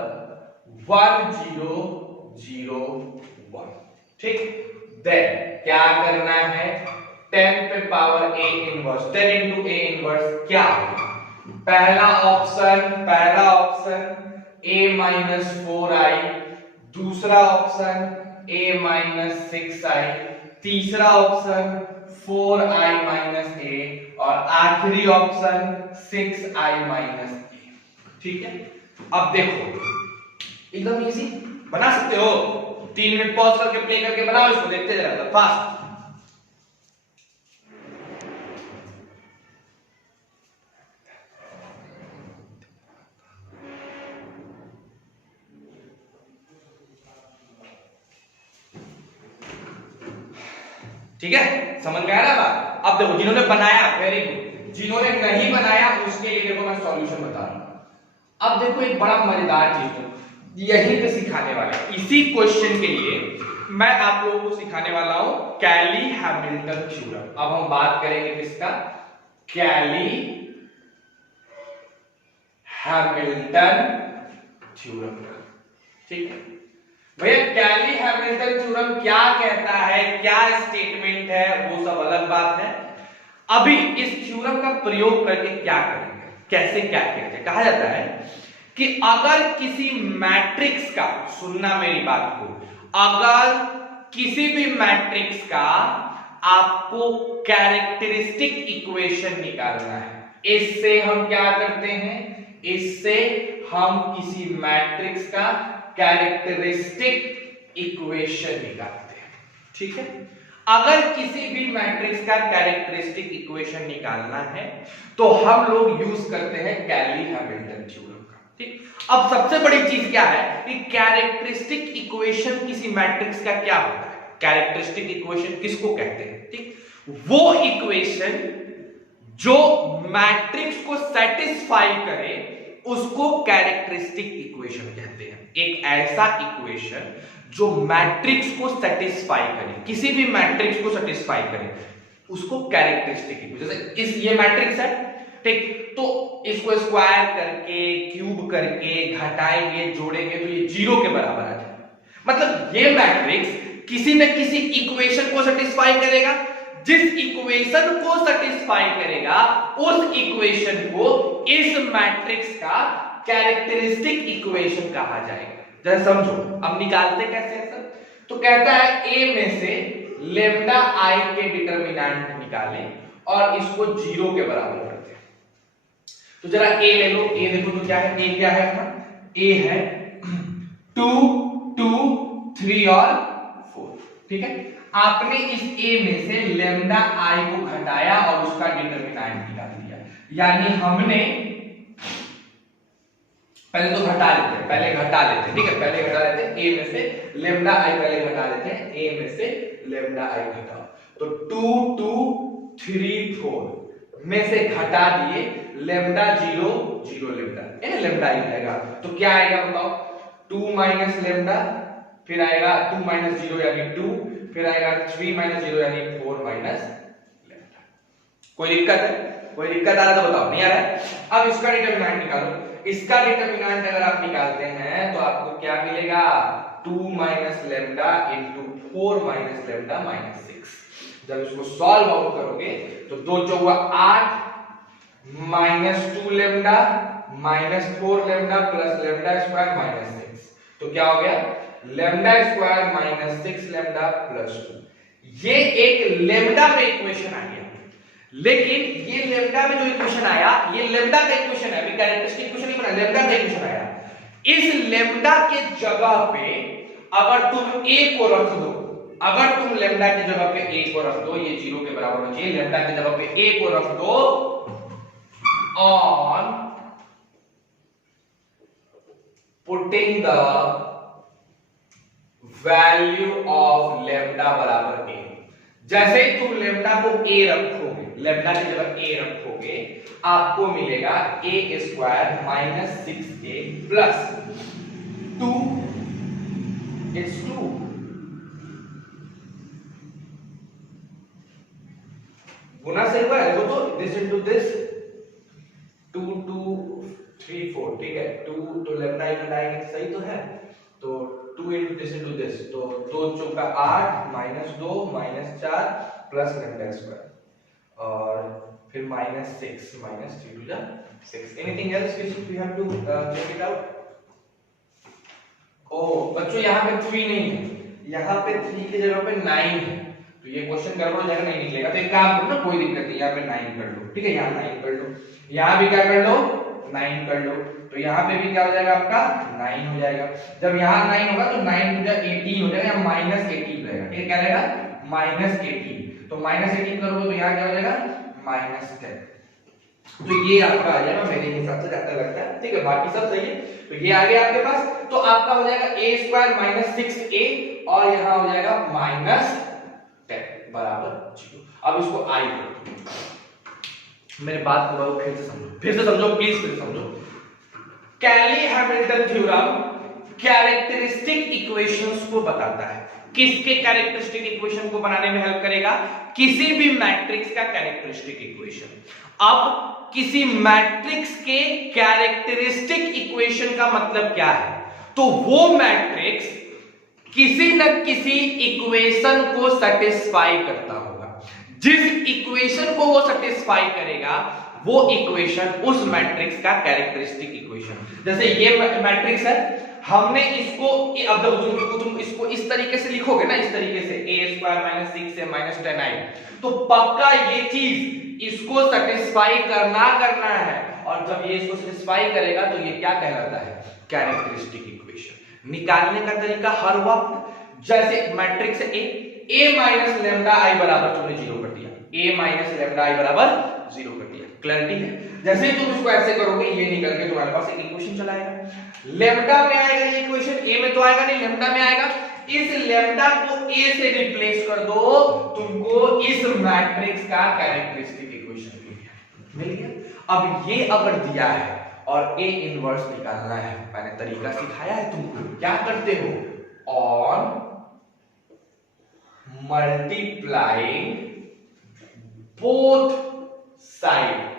1 0 0 1, ठीक, देन क्या करना है, 10 पे power a inverse, 10 into a inverse क्या होगा, पहला ऑप्शन a minus 4i, दूसरा ऑप्शन a minus 6i, तीसरा ऑप्शन 4i minus a और आखिरी ऑप्शन 6i minus a, ठीक है। अब देखो एकदम इजी बना सकते हो, 3 मिनट पॉज करके प्ले करके बनाओ इसको, देखते जरा फास्ट। ठीक है, समझ में आ रहा बात। अब देखो जिन्होंने बनाया वेरी गुड, जिन्होंने नहीं बनाया उसके लिए देखो मैं सॉल्यूशन बता रहा हूं। अब देखो एक बड़ा मजेदार चीज है यहीं पे सिखाने वाले, इसी क्वेश्चन के लिए मैं आप लोगों को सिखाने वाला हूं कैली हैमिल्टन थ्योरम। अब हम बात करेंगे किसका, कैली हैमिल्टन थ्योरम का, ठीक है भैया। कैली हैमिल्टन थ्योरम क्या कहता है, क्या स्टेटमेंट है, वो सब अलग बात है। अभी इस थ्योरम का प्रयोग करके क्या करेंगे, कैसे क्या कहते हैं, कहा जाता है कि अगर किसी मैट्रिक्स का, सुनना मेरी बात को, अगर किसी भी मैट्रिक्स का आपको कैरेक्टरिस्टिक इक्वेशन निकालना है, इससे हम क्या करते हैं, इससे हम किसी मैट्रिक्स का कैरेक्टरिस्टिक इक्वेशन निकालते हैं, ठीक है। अगर किसी भी मैट्रिक्स का कैरेक्टरिस्टिक इक्वेशन निकालना है तो हम लोग यूज करते हैं कैली हैमिल्टन थ्योरम का, ठीक। अब सबसे बड़ी चीज क्या है कि कैरेक्टरिस्टिक इक्वेशन किसी मैट्रिक्स का क्या होता है, कैरेक्टरिस्टिक इक्वेशन किसको कहते हैं, ठीक। वो इक्वेशन जो मैट्रिक्स को सेटिस्फाई करे उसको कैरेक्टरिस्टिक इक्वेशन कहते हैं। एक ऐसा इक्वेशन जो मैट्रिक्स को सेटिस्फाई करे, किसी भी मैट्रिक्स को सेटिस्फाई करे उसको कैरेक्टरिस्टिक इक्वेशन, जैसे इस ये मैट्रिक्स है, ठीक, तो इसको स्क्वायर करके क्यूब करके घटाएंगे जोड़ेंगे तो ये 0 के बराबर आ जाए। मतलब ये मैट्रिक्स किसी न किसी इक्वेशन को सेटिस्फाई करेगा, जिस इक्वेशन को सेटिस्फाई करेगा उस इक्वेशन को इस मैट्रिक्स का कैरेक्टरिस्टिक इक्वेशन कहा जाएगा। जरा समझो, अब निकालते कैसे हैं सर, तो कहता है a में से लेम्डा i के डिटरमिनेंट निकालें और इसको 0 के बराबर करते हैं। तो जरा a ले लो, a देखो तो क्या है, a क्या है अपना, a है 2 2 3 और 4, ठीक है। आपने इस a में से लेम्डा i को घटाया और उसका डिटरमिनेंट निकाल दिया, यानी हमने पहले तो घटा लेते हैं, पहले घटा लेते हैं, ठीक है, पहले घटा लेते हैं a में से लेम्डा i, पहले घटा लेते हैं a में से लेम्डा i घटाओ, तो 2 2 3 4 में से घटा दिए लेम्डा 0 0 लेम्डा, है ना, लेम्डा i आएगा, तो क्या आएगा बताओ, 2 माइनस लेम्डा, फिर आएगा 2 माइनस 0 यानी 2, फिर आएगा 3 माइनस 0 यानी 4 माइनस लेम्डा। कोई दिक्कत है, कोई दिक्कत आ रहा तो बताओ, नहीं आ रहा है। अब इसका डिटरमिनेंट निकालो, इसका डिटरमिनेंट अगर आप निकालते हैं तो आपको क्या मिलेगा, 2 minus lambda into 4 minus lambda minus 6। जब इसको सॉल्व आउट करोगे तो 2 चौका 8 minus 2 lambda minus 4 lambda plus lambda square minus 6, तो क्या हो गया, lambda square minus 6 lambda plus 2। ये एक लेम्डा में इक्वेशन आ गया, लेकिन ये लेम्डा में जो इक्वेशन आया ये लेम्डा का इक्वेशन है, अभी कैरेक्टरिस्टिक इक्वेशन नहीं बना, लेम्डा का इक्वेशन आया। इस लेम्डा के जगह पे अगर तुम a को रख दो, अगर तुम लेम्डा की जगह पे a को रख दो, ये 0 के बराबर होना चाहिए, लेम्डा की जगह पे a को रख दो on putting the value of lambda बराबर a। जैसे ही तुम लेमडा को a रखोगे, लेमडा की जगह a रखोगे, आपको मिलेगा a square minus 6a plus 2 it's 2 गुना से हुआ है। देखो तो दिस इनटू दिस 2 2 3 4 ठीक है। 2 तो लेफ्ट आई में आएगा सही तो है। तो 2 इनटू दिस इनटू दिस तो 2 चौका 8 minus 2 minus 4 plus left square और फिर माइनस 6 माइनस 3 टू जा 6। Anything else which we have to check it out. Oh बच्चों यहाँ पे 3 नहीं है, यहाँ पे 3 की जगह पे 9 है, तो ये क्वेश्चन गड़बड़ हो जाएगा, नहीं निकलेगा। तो एक काम करो ना, कोई दिक्कत नहीं, यहाँ पे 9 कर लो, ठीक है। यहाँ 9 कर लो, यहाँ भी क्या कर लो 9 कर लो, तो यहाँ पे भी क्या हो जाएगा आपका 9 हो जाएगा। जब यहाँ 9 होगा तो 9 हो जाएगा 18 हो जाएगा, या माइनस 18 रहेगा, ठीक है। क्या रहेगा माइनस 18, तो माइनस 18 करोगे तो यहाँ क्या हो जाएगा माइनस 10। तो ये आपका आ जाएगा मेरे हिसाब से जाता लगता है, ठीक है। बाकी सब सही है, तो ये आ गया आपके पास। तो आपका हो जाएगा a स्क्वायर माइनस 6a और यहाँ हो जाएगा माइनस 10 बराबर 0। अब इसको i कर दो। मेरे बात को फिर से समझो प्लीज, फिर से समझो। कैली हैमिल्टन थ्योरम कैरेक्टरिस्टिक इक्वेशंस को बताता है। किसके कैरेक्टरिस्टिक इक्वेशन को बनाने में हेल्प करेगा? किसी भी मैट्रिक्स का कैरेक्टरिस्टिक इक्वेशन। अब किसी मैट्रिक्स के कैरेक्टरिस्टिक इक्वेशन का मतलब क्या है? तो वो मैट्रिक्स किसी न किसी इक्वेशन को सेटिस्फाई करता होगा। जिस इक्वेशन को वो सेटिस्फाई करेगा वो इक्वेशन उस मैट्रिक्स का कैरेक्टरिस्टिक इक्वेशन। जैसे ये मैट्रिक्स है, हमने इसको अब तुम इसको इस तरीके से लिखोगे ना, इस तरीके से a स्क्वायर माइनस 6 से माइनस 10i, तो पक्का ये चीज इसको सेटिस्फाई करना है। और जब ये इसको सेटिस्फाई करेगा तो ये क्या कहलाता है? Characteristic equation. निकालने का तरीका हर वक्त जैसे matrix a minus lambda i बराबर तुमने 0 कर दिया, a माइनस लेमडा i बराबर 0 कर दिया। क्लैरिटी है? जैसे ही तुम इसको ऐसे करोगे ये निकल के तुम्हारे पास एक इक्वेशन चला आएगा। लेमडा में आएगा ये इक्वेशन, a में तो आएगा नहीं, लेमडा में आएगा। इस लेमडा को a से रिप्लेस कर दो, तुमको इस मैट्रिक्स का कैरेक्टरिस्टिक इक्वेशन मिल गया। अब ये अगर दिया है और a इनवर्स निकालना है, मैंने तरीका सिखाया है तुमको, क्या करते हो? On multiplying both side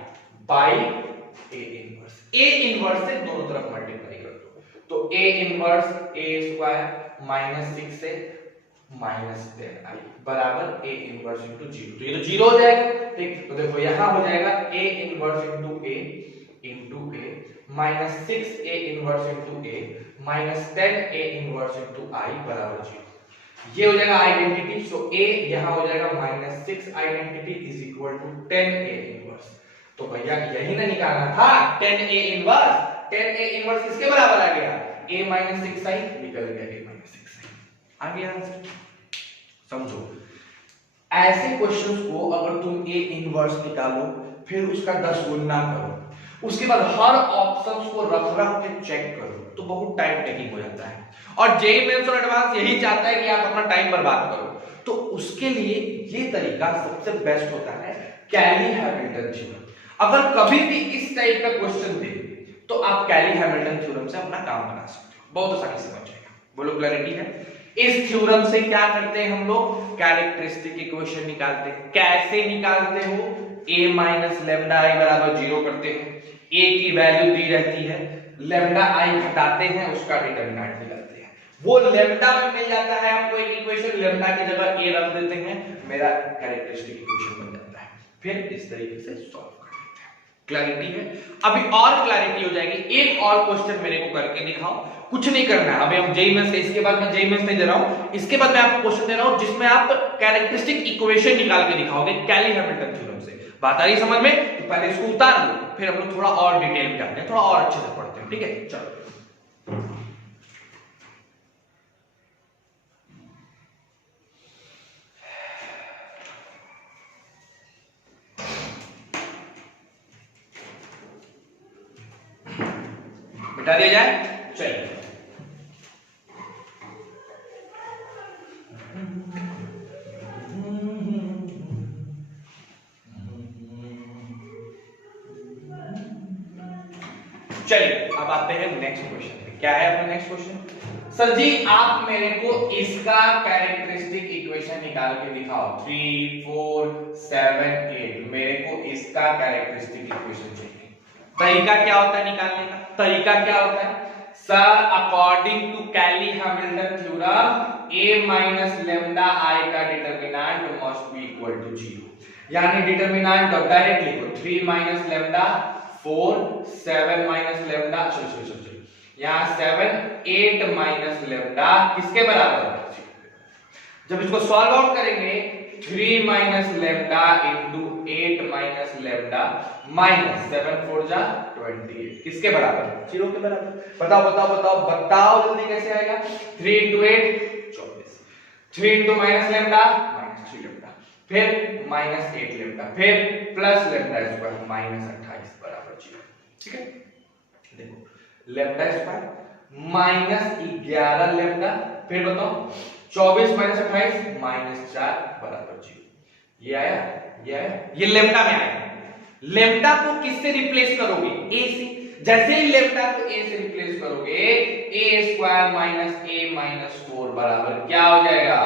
by a inverse. a inverse से दोनों तरफ मल्टीप्लाई कर दो, तो a inverse a square minus 6 से माइनस 10i बराबर a इनवर्स इनटू 0। तो ये तो 0 हो जाएगा, ठीक। तो देखो यहां हो जाएगा a inverse into a minus 6a inverse into a minus 10a inverse into i बराबर 0। ये हो जाएगा आइडेंटिटी। सो a यहां हो जाएगा minus 6 identity is equal to 10a inverse. तो भैया यही ना निकालना था 10a इनवर्स। 10a इनवर्स किसके बराबर आ गया? a माइनस 6i निकल गया, a माइनस 6i आ गया आंसर। समझो, ऐसे क्वेश्चंस को अगर तुम a इनवर्स निकालो फिर उसका 10 गुना करो, उसके बाद हर ऑप्शंस को रख के चेक करो, तो बहुत टाइम टेकिंग हो जाता है। और जेईई मेंस और एडवांस यही चाहता है कि आप अपना टाइम बर्बाद करो, तो उसके लिए ये तरीका सबसे बेस्ट होता है कैली हैमिल्टन थ्योरम। अगर कभी भी इस टाइप का क्वेश्चन दे तो आप कैली हैमिल्टन थ्योरम से अपना काम बना सकते हो, बहुत आसानी से बन जाएगा। बोलो क्लैरिटी है? इस थ्योरम से क्या करते हैं हम लोग? कैरेक्टरिस्टिक इक्वेशन निकालते हैं। कैसे निकालते हो? a माइनस लेमडा i बराबर 0 करते हैं, a की वैल्यू दी रहती है, लेमडा i घटाते हैं, उसका डिटरमिनेंट निकालते हैं। वो लेमडा में मिल जाता है आपको एक इक्वेशन, लेमडा की जगह a रख देते हैं, मेरा कैरेक्टरिस्टिक इक्वेशन बन जाता है। फिर इस तरीके से सॉल्व कर देते हैं। क्लैरिटी है? अभी और क्लैरिटी हो जाएगी। एक और क्वेश्चन मेरे को करके दिखाओ, कुछ नहीं करना है। अभी हम जेईई मेंस, इसके बाद मैं जेईई मेंस नहीं दे रहा हूं, इसके बाद मैं आपको क्वेश्चन दे रहा हूं जिसमें आप कैरेक्टरिस्टिक इक्वेशन निकाल के दिखाओगे कैली हैमिल्टन थ्योरम से। बात आ रही समझ में? तो पहले इसको उतार लो, फिर हम लोग थोड़ा और डिटेल में जाते हैं, थोड़ा और अच्छे से पढ़ते हैं, ठीक है? चलो मिटा दिया जाए। चलिए चलिए अब आते हैं नेक्स्ट क्वेश्चन पे। क्या है अपना नेक्स्ट क्वेश्चन? सर जी आप मेरे को इसका कैरेक्टरिस्टिक इक्वेशन निकाल के दिखाओ। 3 4 7 8 मेरे को इसका कैरेक्टरिस्टिक इक्वेशन चाहिए। तरीका क्या होता है निकालने का? तरीका क्या होता है sir? According to Cayley Hamilton theorem a minus lambda i का determinant must be equal to 0। यानी डिटरमिनेंट का डायरेक्ट लिखो 3 माइनस लेम्डा 4 7 माइनस लेम्डा यहाँ 7 8 माइनस लेम्डा किसके बराबर है? जब इसको सॉल्व आउट करेंगे 3 minus lambda into 8 minus lambda minus 7 4 जा 28 किसके बराबर? 0 के बराबर। बताओ बताओ बताओ बताओ जल्दी कैसे आएगा? 3 into 8 24, 3 into minus lambda minus 3 lambda, फिर माइनस 8 लेम्डा, फिर प्लस लेम्डा स्क्वायर माइनस 28 बराबर 0। ठीक है देखो लेम्डा स्क्वायर माइनस 11 लेम्डा, फिर बताओ 24 माइनस 28 माइनस 4 बराबर 0। ये आया ये आया, ये लेम्डा में आया। लेम्डा को किससे रिप्लेस करोगे? a से। जैसे ही लेम्डा को a से रिप्लेस करोगे a square minus a minus 4 बराबर क्या हो जाएगा?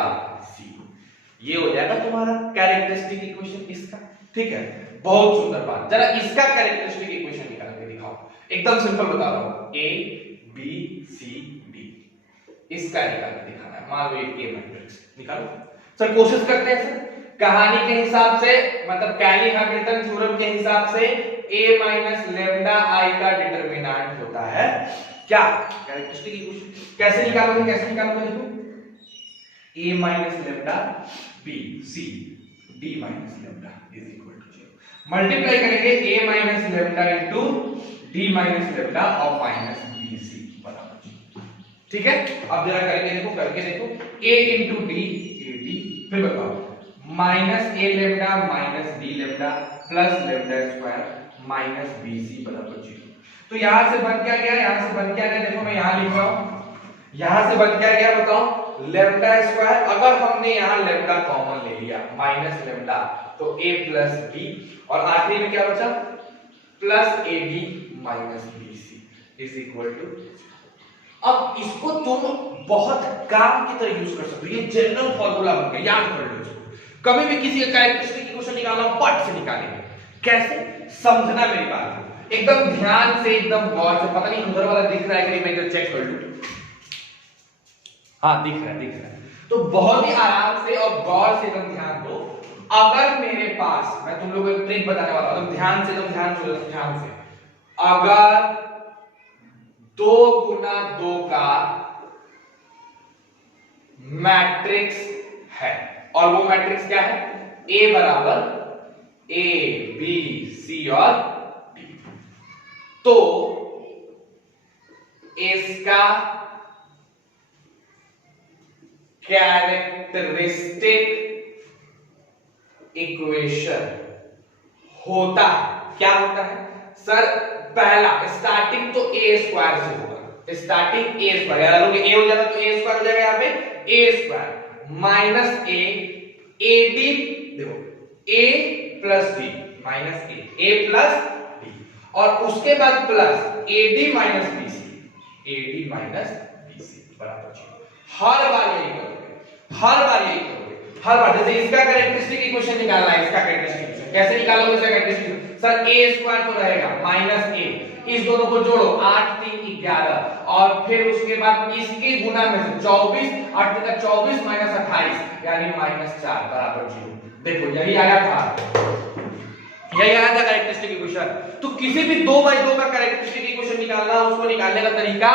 c। ये हो जाएगा तुम्हारा कैरेक्टरिस्टिक इक्वेशन इसका। ठीक है बहुत सुंदर बात। जरा इसका कैरेक्टरिस्टिक इक्वेशन निकाल के दिखाओ। एकदम सिंपल बता रहा हूं a b c d इसका निकाल के दिखाना है। मान लो ये मैट्रिक्स निकालो। सर कोशिश करते हैं सर कहानी के हिसाब से, मतलब कैली हैमिल्टन थ्योरम के हिसाब से a माइनस लेम्डा i का डिटरमिनेंट होता है क्या? कैरेक्टरिस्टिक इक्वेशन कैसे निकालोगे? कैसे निकालोगे? देखो a minus lambda b c d minus lambda is equal to 0। Multiply करेंगे a minus lambda into d minus lambda और माइनस b c बराबर 0। ठीक है अब जरा करके देखो a into d a d, फिर बताओ minus a lambda minus d lambda plus lambda square minus b c बराबर 0। तो यहां से बन क्या गया? यहां से बन क्या गया? देखो मैं यहां लिख रहा हूं। यहां से बन क्या गया बताओ? Lambda square. अगर हमने यहां लेम्डा कॉमन ले लिया माइनस लेम्डा तो a प्लस b और आखिरी में क्या बचा? Plus ab minus bc is equal to. अब इसको तुम बहुत काम की तरह यूज कर सकते हो। ये जनरल फार्मूला बन गया, याद कर लो इसको। कभी भी किसी का कैरेक्टरिस्टिक इक्वेशन निकालना पट से निकालेंगे। कैसे समझना मेरी बात को एकदम ध्यान से, एकदम गौर से। पता नहीं उधर वाला दिख रहा है कि नहीं, मैं इधर चेक कर लूं। हाँ दिख रहा है दिख रहा है। तो बहुत ही आराम से और गौर से एकदम ध्यान दो। अगर मेरे पास, मैं तुम लोगों को एक ट्रिक बताने वाला हूं, ध्यान से एकदम ध्यान से। अगर 2 गुना 2 का मैट्रिक्स है और वो मैट्रिक्स क्या है? A बराबर A B C और D, तो इसका कैरेक्टरिस्टिक इक्वेशन होता है क्या? होता है सर पहला स्टार्टिंग तो a स्क्वायर से होगा। स्टार्टिंग a स्क्वायर, याद रखोगे a हो जाएगा तो a स्क्वायर हो जाएगा। यहां पे a square minus a a d, देखो a plus d minus a plus d, और उसके बाद plus a d minus b c, a d minus b c बराबर 0। हर बार यही करोगे, हर बार यही करोगे, हर बार। जैसे इसका कैरेक्टरिस्टिक इक्वेशन निकालना है, इसका कैरेक्टरिस्टिक इक्वेशन कैसे निकालोगे? इसका कैरेक्टरिस्टिक सर a स्क्वायर तो रहेगा माइनस a, इस दोनों को जोड़ो 8 3 11 और फिर उसके बाद इसके गुना में से 24, 8 का 24 माइनस 28 यानी माइनस 4 बराबर 0। देखो यही आया था, यही आया था कैरेक्टरिस्टिक इक्वेशन। तो किसी भी 2/2 का कैरेक्टरिस्टिक इक्वेशन निकालना, उसको निकालने का तरीका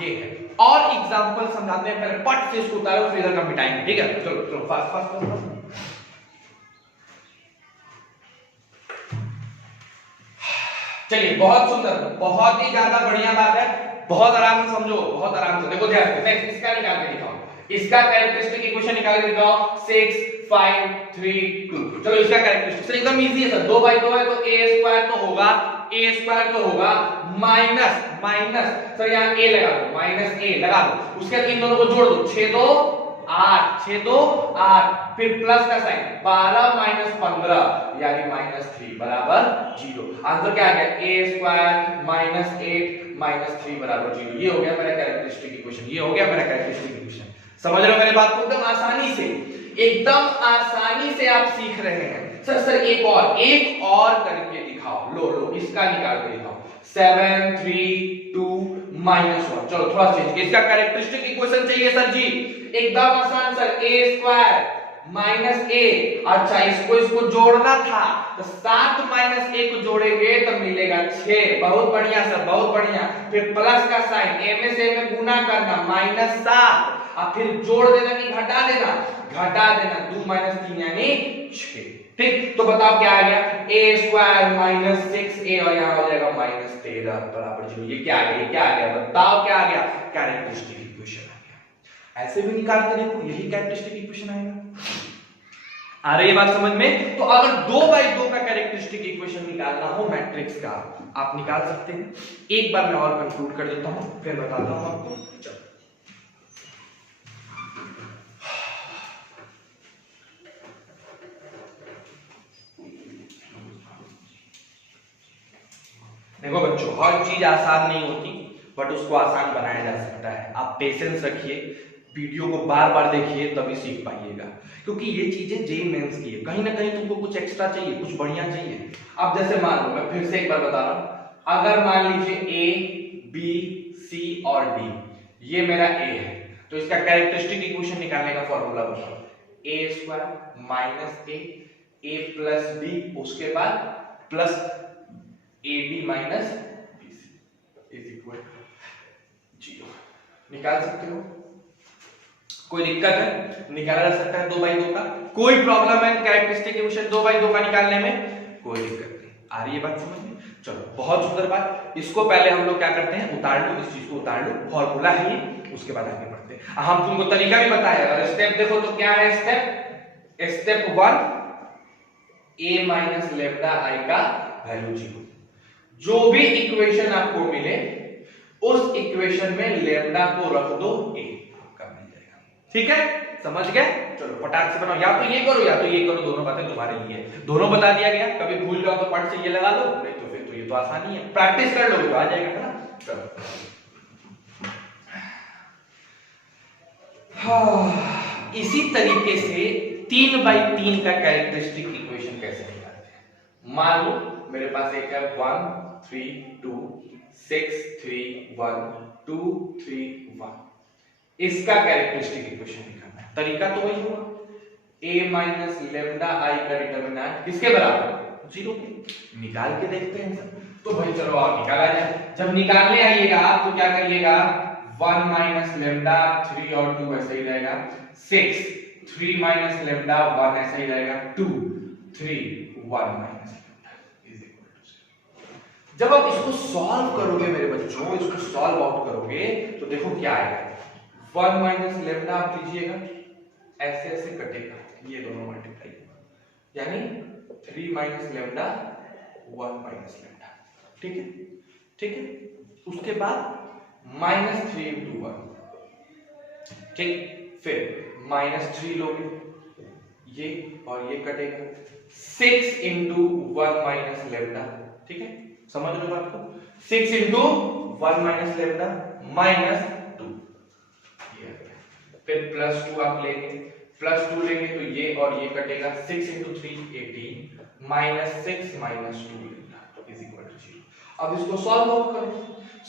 ये है। और एग्जांपल समझाते हैं, पहले पट से इसको उतारो फिर इधर का मिटाएंगे। ठीक है चलो चलो फास्ट फास्ट फास्ट। चलिए बहुत सुंदर, बहुत ही ज्यादा बढ़िया बात है। बहुत आराम से समझो, बहुत आराम से देखो ध्यान से। नेक्स्ट इसका निकाल के दिखाओ, इसका कैरेक्टरिस्टिक इक्वेशन निकाल के दिखाओ। 6 5 3 2। चलो इसका कैरेक्टरिस्टिक सर एकदम इजी है सर। 2/2 है तो a स्क्वायर तो होगा, a स्क्वायर तो होगा माइनस माइनस सर यहाँ ए लगा दो, माइनस ए लगा दो, उसके बाद इन दोनों को जोड़ दो, 6 2 8, 6 2 8, फिर प्लस का साइन 12 माइनस 15 यानी -3 बराबर 0। आंसर क्या आ गया? a स्क्वायर माइनस 8 माइनस 3 बराबर 0। ये हो गया मेरा कैरेक्टरिस्टिक इक्वेशन, ये हो गया मेरा कैरेक्टरिस्टिक इक्वेशन। समझ रहे हो मेरी बात को? एकदम आसानी से, एकदम आसानी से आप सीख रहे हैं। सर एक और करके दिखाओ, लो इसका निकाल के दिखाओ, 7 3 2 -1। चलो थोड़ा चेंज, इसका कैरेक्टरिस्टिक इक्वेशन चाहिए सर जी, एकदम आसान सर, a स्क्वायर माइनस ए, अच्छा इसको जोड़ना था तो 7 माइनस ए को जोड़ेंगे तो मिलेगा 6। बहुत बढ़िया सर, बहुत बढ़िया। फिर प्लस का साइन, ए में से में गुना करना, -7, और फिर जोड़ देना कि घटा देना? घटा देना, 2 माइनस 3 यानी 6। ठीक, तो बताओ क्या आ गया? a स्क्वायर माइनस 6a और यहाँ हो जाएगा -13 बराबर 0। ये क्या आ गया? ये क्या आ गया? बताओ क्या आ गया? कैरेक्टरिस्टिक इक्वेशन आ गया। ऐसे भी निकाल के देखो, यही कैरेक्टरिस्टिक इक्वेशन आएगा। आ रही है बात समझ में? तो अगर 2/2 का कैरेक्टरिस्टिक इक्वेशन निकालना हो मैट्रिक्स का, आप निकाल सकते हैं। एक बार मैं और कंक्लूड कर देता हूं, फिर बताता हूं आपको। चलो देखो बच्चों, हर चीज आसान नहीं होती, बट उसको आसान बनाया जा सकता है। आप पेशेंस रखिए, वीडियो को बार बार देखिए, तभी सीख पाइएगा। क्योंकि ये चीजें जेईई मेंस की है, कहीं ना कहीं तुमको कुछ एक्स्ट्रा चाहिए, कुछ बढ़िया चाहिए। अब जैसे मान लो, मैं फिर से एक बार बता रहा हूं, अगर मान लीजिए ए बी सी और डी, ये मेरा ए है, तो इसका कैरेक्टरिस्टिक इक्वेशन निकालने का फॉर्मूला बताओ। A square minus A plus B, उसके बाद plus A B minus B C is equal to 0। निकाल सकते हो? कोई दिक्कत है? निकाला जा सकता है 2/2 का, कोई प्रॉब्लम है कैरेक्टरिस्टिक इक्वेशन 2/2 का निकालने में? कोई दिक्कत नहीं। आ रही है बात समझ में? चलो बहुत सुंदर बात। इसको पहले हम लोग क्या करते हैं, उतार लो, इस चीज को उतार लो, फॉर्मूला है ये, उसके बाद आगे बढ़ते हैं। हम तुमको तरीका भी बताया, और स्टेप देखो तो क्या है स्टेप 1, a माइनस लेम्डा आई का वैल्यू 0। जो भी इक्वेशन आपको मिले उस इक्वेशन में लेम्डा को रख दो, a आपका मिल जाएगा। ठीक है, समझ गए? चलो फटाक से बनाओ, या तो ये करो या तो ये करो, दोनों बातें तुम्हारे लिए, दोनों बता दिया गया। कभी भूल जाओ तो पट से ये लगा दो, नहीं तो फिर तो ये तो आसानी है, प्रैक्टिस कर लो तो आ जाएगा ना। चलो हाँ, इसी तरीके से 3/3 का कैरेक्टरिस्टिक इक्वेशन कैसे निकालते हैं? मान लो मेरे पास एक है 1 3 2 6 3 1 2 3 1, इसका कैरेक्टरिस्टिक इक्वेशन निकालना है। तरीका तो वही हुआ, a माइनस लेम्डा आई का डिटरमिनेंट किसके बराबर? 0 के। निकाल के देखते हैं सर। तो भाई चलो आप निकाला जाए। जब निकालने आइएगा आप तो क्या करिएगा, 1 माइनस लेम्डा 3 और 2 ऐसे ही रहेगा, 6 3 माइनस लेम्डा 1 ऐसा ही रहेगा, 2 3 1 minus lambda is equal to 0। जब आप इसको सॉल्व करोगे मेरे बच्चों, इसको सॉल्व आउट करोगे तो देखो क्या आएगा। 1 माइनस लेम्डा आप लीजिएगा, ऐसे ऐसे कटेगा, ये दोनों मल्टीप्लाई, यानी 3 माइनस लेम्डा 1 माइनस लेम्डा। ठीक है, ठीक है। उसके बाद -3 into 1, ठीक, फिर -3 लोगे, ये और ये कटेगा, 6 into 1 माइनस लेम्डा। ठीक है, समझ लो बात को, 6 into 1 माइनस लेम्डा -2, फिर +2 आप लेंगे, +2 लेंगे तो ये और ये कटेगा, 6 into 3 18 -6 -2 इज इक्वल टू 0। अब इसको सॉल्व आउट करो,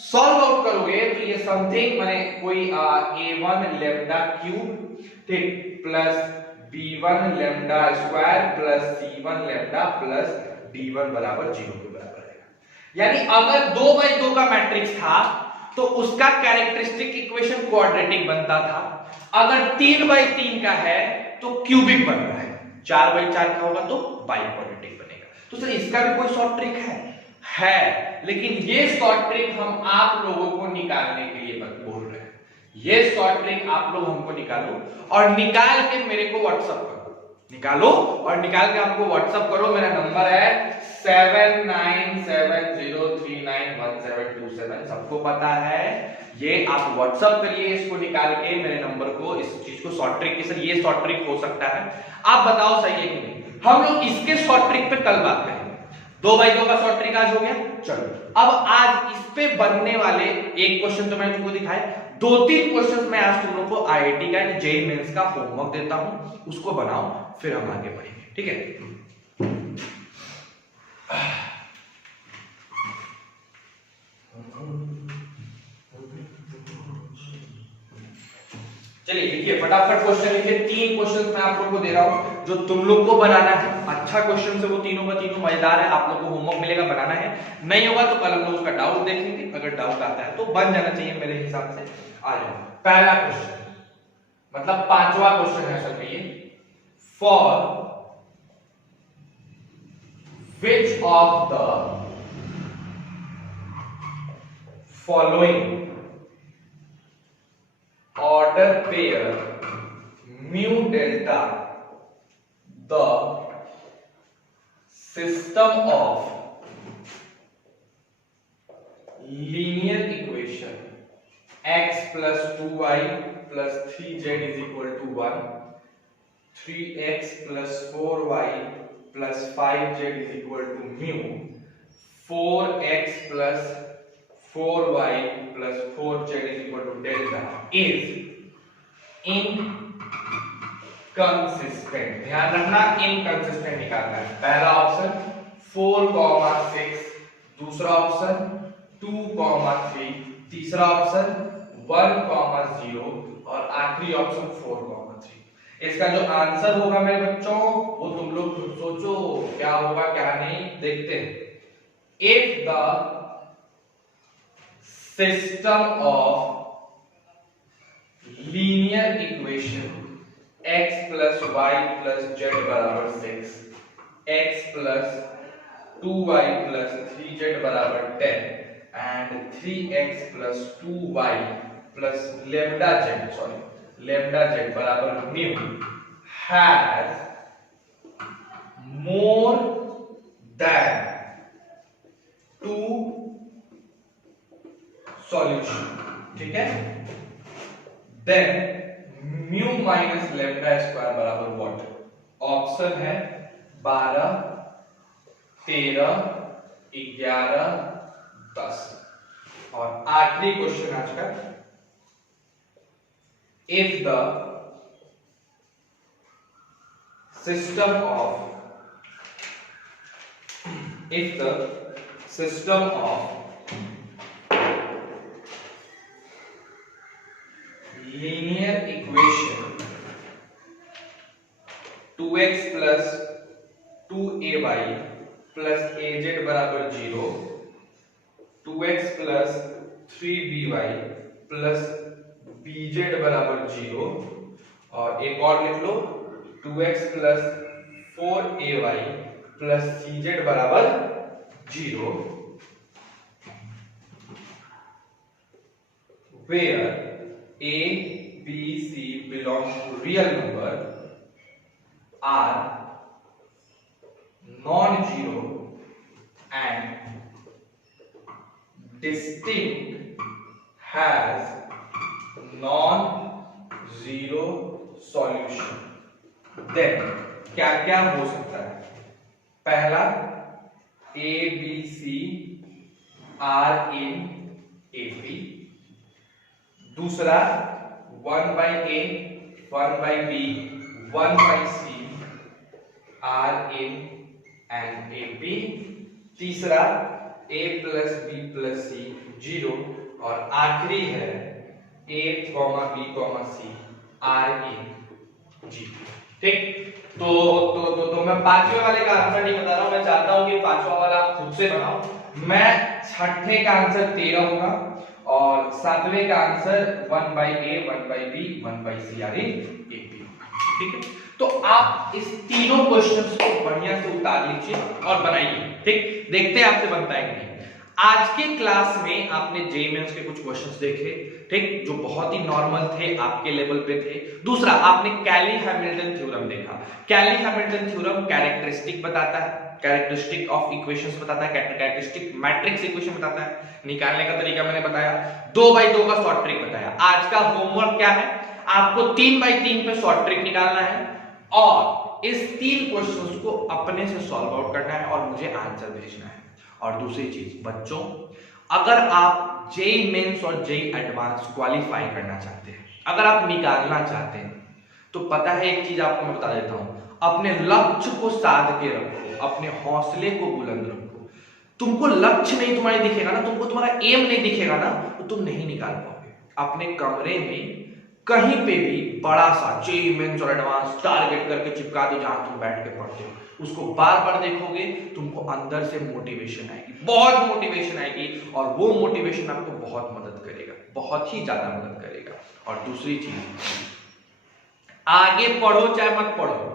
सॉल्व आउट करोगे तो ये समथिंग माने कोई a1 लेम्डा क्यूब, ठीक, plus b1 lambda square plus c1 lambda plus d1 बराबर 0 के बराबर आएगा। यानी अगर 2/2 का मैट्रिक्स था तो उसका कैरेक्टरिस्टिक इक्वेशन क्वाड्रेटिक बनता था, अगर 3/3 का है तो क्यूबिक बन रहा है, 4/4 का होगा तो बाइक्वाड्रेटिक बनेगा। तो सर इसका भी कोई शॉर्ट ट्रिक है, लेकिन ये शॉर्ट ट्रिक हम आप लोगों को निकालने के लिए बोल रहे हैं। ये शॉर्ट ट्रिक आप लोग हमको निकालो और निकाल के मेरे को व्हाट्सएप करो, निकालो और निकाल के आपको व्हाट्सएप करो। मेरा नंबर है 7970391727। सबको पता है ये, आप व्हाट्सएप करिए इसको निकाल के मेरे नंबर को, इस चीज को शॉर्ट ट्रिक के सर ये शॉर्ट ट्रिक हो सकता है, आप बताओ सही है कि नहीं। हम लोग इसके शॉर्ट ट्रिक पे कल बात करेंगे। 2x2 का शॉर्ट ट्रिक आज हो गया। चलो अब आज इस पे बनने वाले एक क्वेश्चन तो मैंने तुमको दिखाया, 2-3 क्वेश्चंस मैं आज तुम लोग को आईआईटी का एंड जेईई मेंस का होमवर्क देता हूं, उसको बनाओ फिर हम आगे बढ़ेंगे, ठीक है। चलिए लिखिए फटाफट क्वेश्चन लिखिए। 3 क्वेश्चन मैं आप लोगों को दे रहा हूं जो तुम लोग को बनाना है। अच्छा क्वेश्चन से वो तीनों का तीनों मजेदार है, आप लोग को होमवर्क मिलेगा, बनाना है। नहीं होगा तो कल हम लोग उसका डाउट देखेंगे, अगर डाउट आता है तो बन जाना चाहिए मेरे हिसाब से। आ जाओ पहला क्वेश्चन, मतलब 5वां क्वेश्चन है असल में ये। For which of the following order pair mu delta the system of linear equation x plus 2y plus 3z is equal to 1, 3x plus 4y plus 5z is equal to mu, 4x plus 4y plus 4z is equal to delta is inconsistent। ध्यान रखना inconsistent निकालना है। पहला option 4,6, दूसरा option 2,3, तीसरा option 1,0 और आखिरी option 4,3। इसका जो आंसर होगा मेरे बच्चों वो तुम लोग सोचो क्या होगा क्या नहीं, देखते हैं। If the system of linear equation x plus y plus z बराबर 6, x plus 2y plus 3z बराबर 10 and 3x plus 2y plus lambda z बराबर mu has more than 2 solution, ठीक है। Then mu minus lambda square बराबर what? Option है 12, 13, 11, 10 और आखिरी question आज का, if the system of linear equation 2x plus 2ay plus az बराबर 0, 2x plus 3by plus bz बराबर 0 और एक और लिख लो 2x plus 4ay plus cz बराबर 0 where A, B, C belongs to real number, are non-zero and distinct, has non-zero solution, then क्या क्या हो सकता है? पहला A, B, C are in AP, दूसरा 1 by A, 1 by B, 1 by C are in an AP, तीसरा A plus B plus C 0 और आखिरी है A, B, C are in G। ठीक, तो मैं 5वें वाले का आंसर नहीं बता रहा हूं, मैं चाहता हूं कि 5वां वाला आप खुद से बनाओ। मैं 6ठे का आंसर 13 होगा और 7वें का answer 1 by A, 1 by B, 1 by C are in AP, ठीक है। तो आप इस तीनों क्वेश्चंस को बढ़िया से उतार लीजिए और बनाइए, ठीक। देखते हैं आपसे बनता है कि नहीं। आज के क्लास में आपने जेईई मेंस के कुछ क्वेश्चंस देखे, ठीक, जो बहुत ही नॉर्मल थे, आपके लेवल पे थे। दूसरा, आपने कैली हैमिल्टन थ्योरम देखा। कैली हैमिल्टन थ्योरम कैरेक्टरिस्टिक बताता है, कैरेक्टरिस्टिक ऑफ इक्वेशंस बताता है, कैरेक्टरिस्टिक मैट्रिक्स इक्वेशन बताता है। निकालने का तरीका मैंने बताया, 2x2 का शॉर्ट ट्रिक बताया। आज का होमवर्क क्या है, आपको 3x3 पे शॉर्ट ट्रिक निकालना है और इस 3 क्वेश्चंस को अपने से सॉल्व आउट करना है और मुझे आंसर भेजना है। और दूसरी चीज बच्चों, अगर आप जेईई मेंस और जेईई एडवांस क्वालिफाई करना चाहते हैं, अगर आप निकालना चाहते हैं, तो पता है एक चीज आपको मैं बता देता हूं, अपने लक्ष्य को साध के रखो, अपने हौसले को बुलंद रखो। तुमको लक्ष्य नहीं तुम्हारे दिखेगा ना, तुमको तुम्हारा एम नहीं दिखेगा ना, तो तुम नहीं निकाल पाओगे। अपने कमरे में कहीं पे भी बड़ा सा जेईई मेंस और एडवांस टारगेट करके चिपका दो, जहां तुम बैठ के पढ़ते हो, उसको बार बार देखोगे, तुमको अंदर से मोटिवेशन आएगी, बहुत मोटिवेशन आएगी, और वो मोटिवेशन आपको बहुत मदद करेगा, बहुत ही ज्यादा मदद करेगा। और दूसरी चीज, आगे पढ़ो चाहे मत पढ़ो,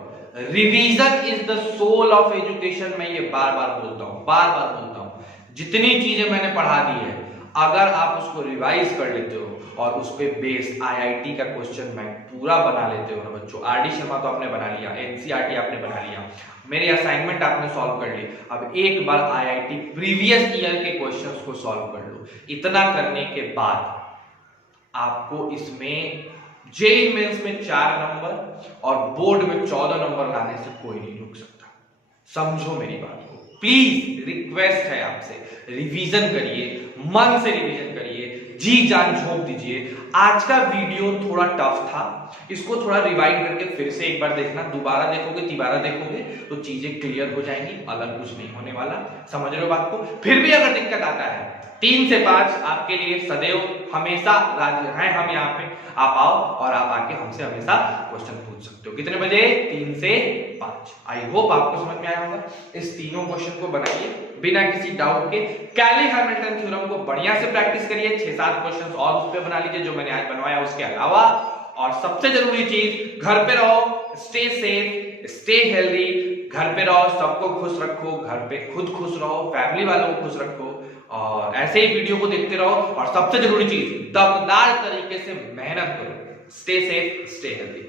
revision is the soul of education. मैं ये बार बार बोलता हूं, जितनी चीजें मैंने पढ़ा दी है, अगर आप उसको रिवाइज कर लेते हो और उस पे बेस्ड आईआईटी का क्वेश्चन बैंक पूरा बना लेते हो ना बच्चों, आरडी शर्मा तो आपने बना लिया, एनसीईआरटी आपने बना लिया, मेरे असाइनमेंट आपने सॉल्व कर लिए, अब एक बार आईआईटी प्रीवियस ईयर के क्वेश्चंस को सॉल्व कर लो। इतना करने के बाद आपको इसमें जेईई मेंस में 4 नंबर और बोर्ड में 14 नंबर लाने से कोई नहीं रोक सकता। समझो मेरी बात को, प्लीज रिक्वेस्ट है आपसे, रिवीजन करिए, मन से रिवीजन करिए, जी जान झोंक दीजिए। आज का वीडियो थोड़ा टफ था, इसको थोड़ा रिवाइंड करके फिर से एक बार देखना, दोबारा देखोगे, तिबारा देखोगे तो चीजें क्लियर हो जाएंगी, अलग कुछ नहीं होने वाला। समझ रहे हो बात को? फिर भी अगर दिक्कत आता है, 3 से 5 आपके लिए सदैव हमेशा राजी हैं हम यहाँ पे, आप आओ और आप आके हमसे हमेशा क्वेश्चन पूछ सकते हो। कितने बजे? 3 से 5। आई होप आपको समझ में आया होगा। इस तीनों क्वेश्चन को बनाइए बिना किसी डाउट के, कैली हैमिल्टन थ्योरम को बढ़िया से प्रैक्टिस करिए, 6-7 क्वेश्चन और उस पे बना लीजिए जो मैंने आज बनवाया उसके अलावा। और सबसे जरूरी चीज, घर पे रहो, स्टे सेफ, स्टे हेल्दी, घर पे रहो, सबको खुश रखो, घर पे खुद खुश रहो, फैमिली वालों को खुश रखो, और ऐसे ही वीडियो को देखते रहो। और सबसे जरूरी चीज, दमदार तरीके से मेहनत करो। Stay safe, stay healthy.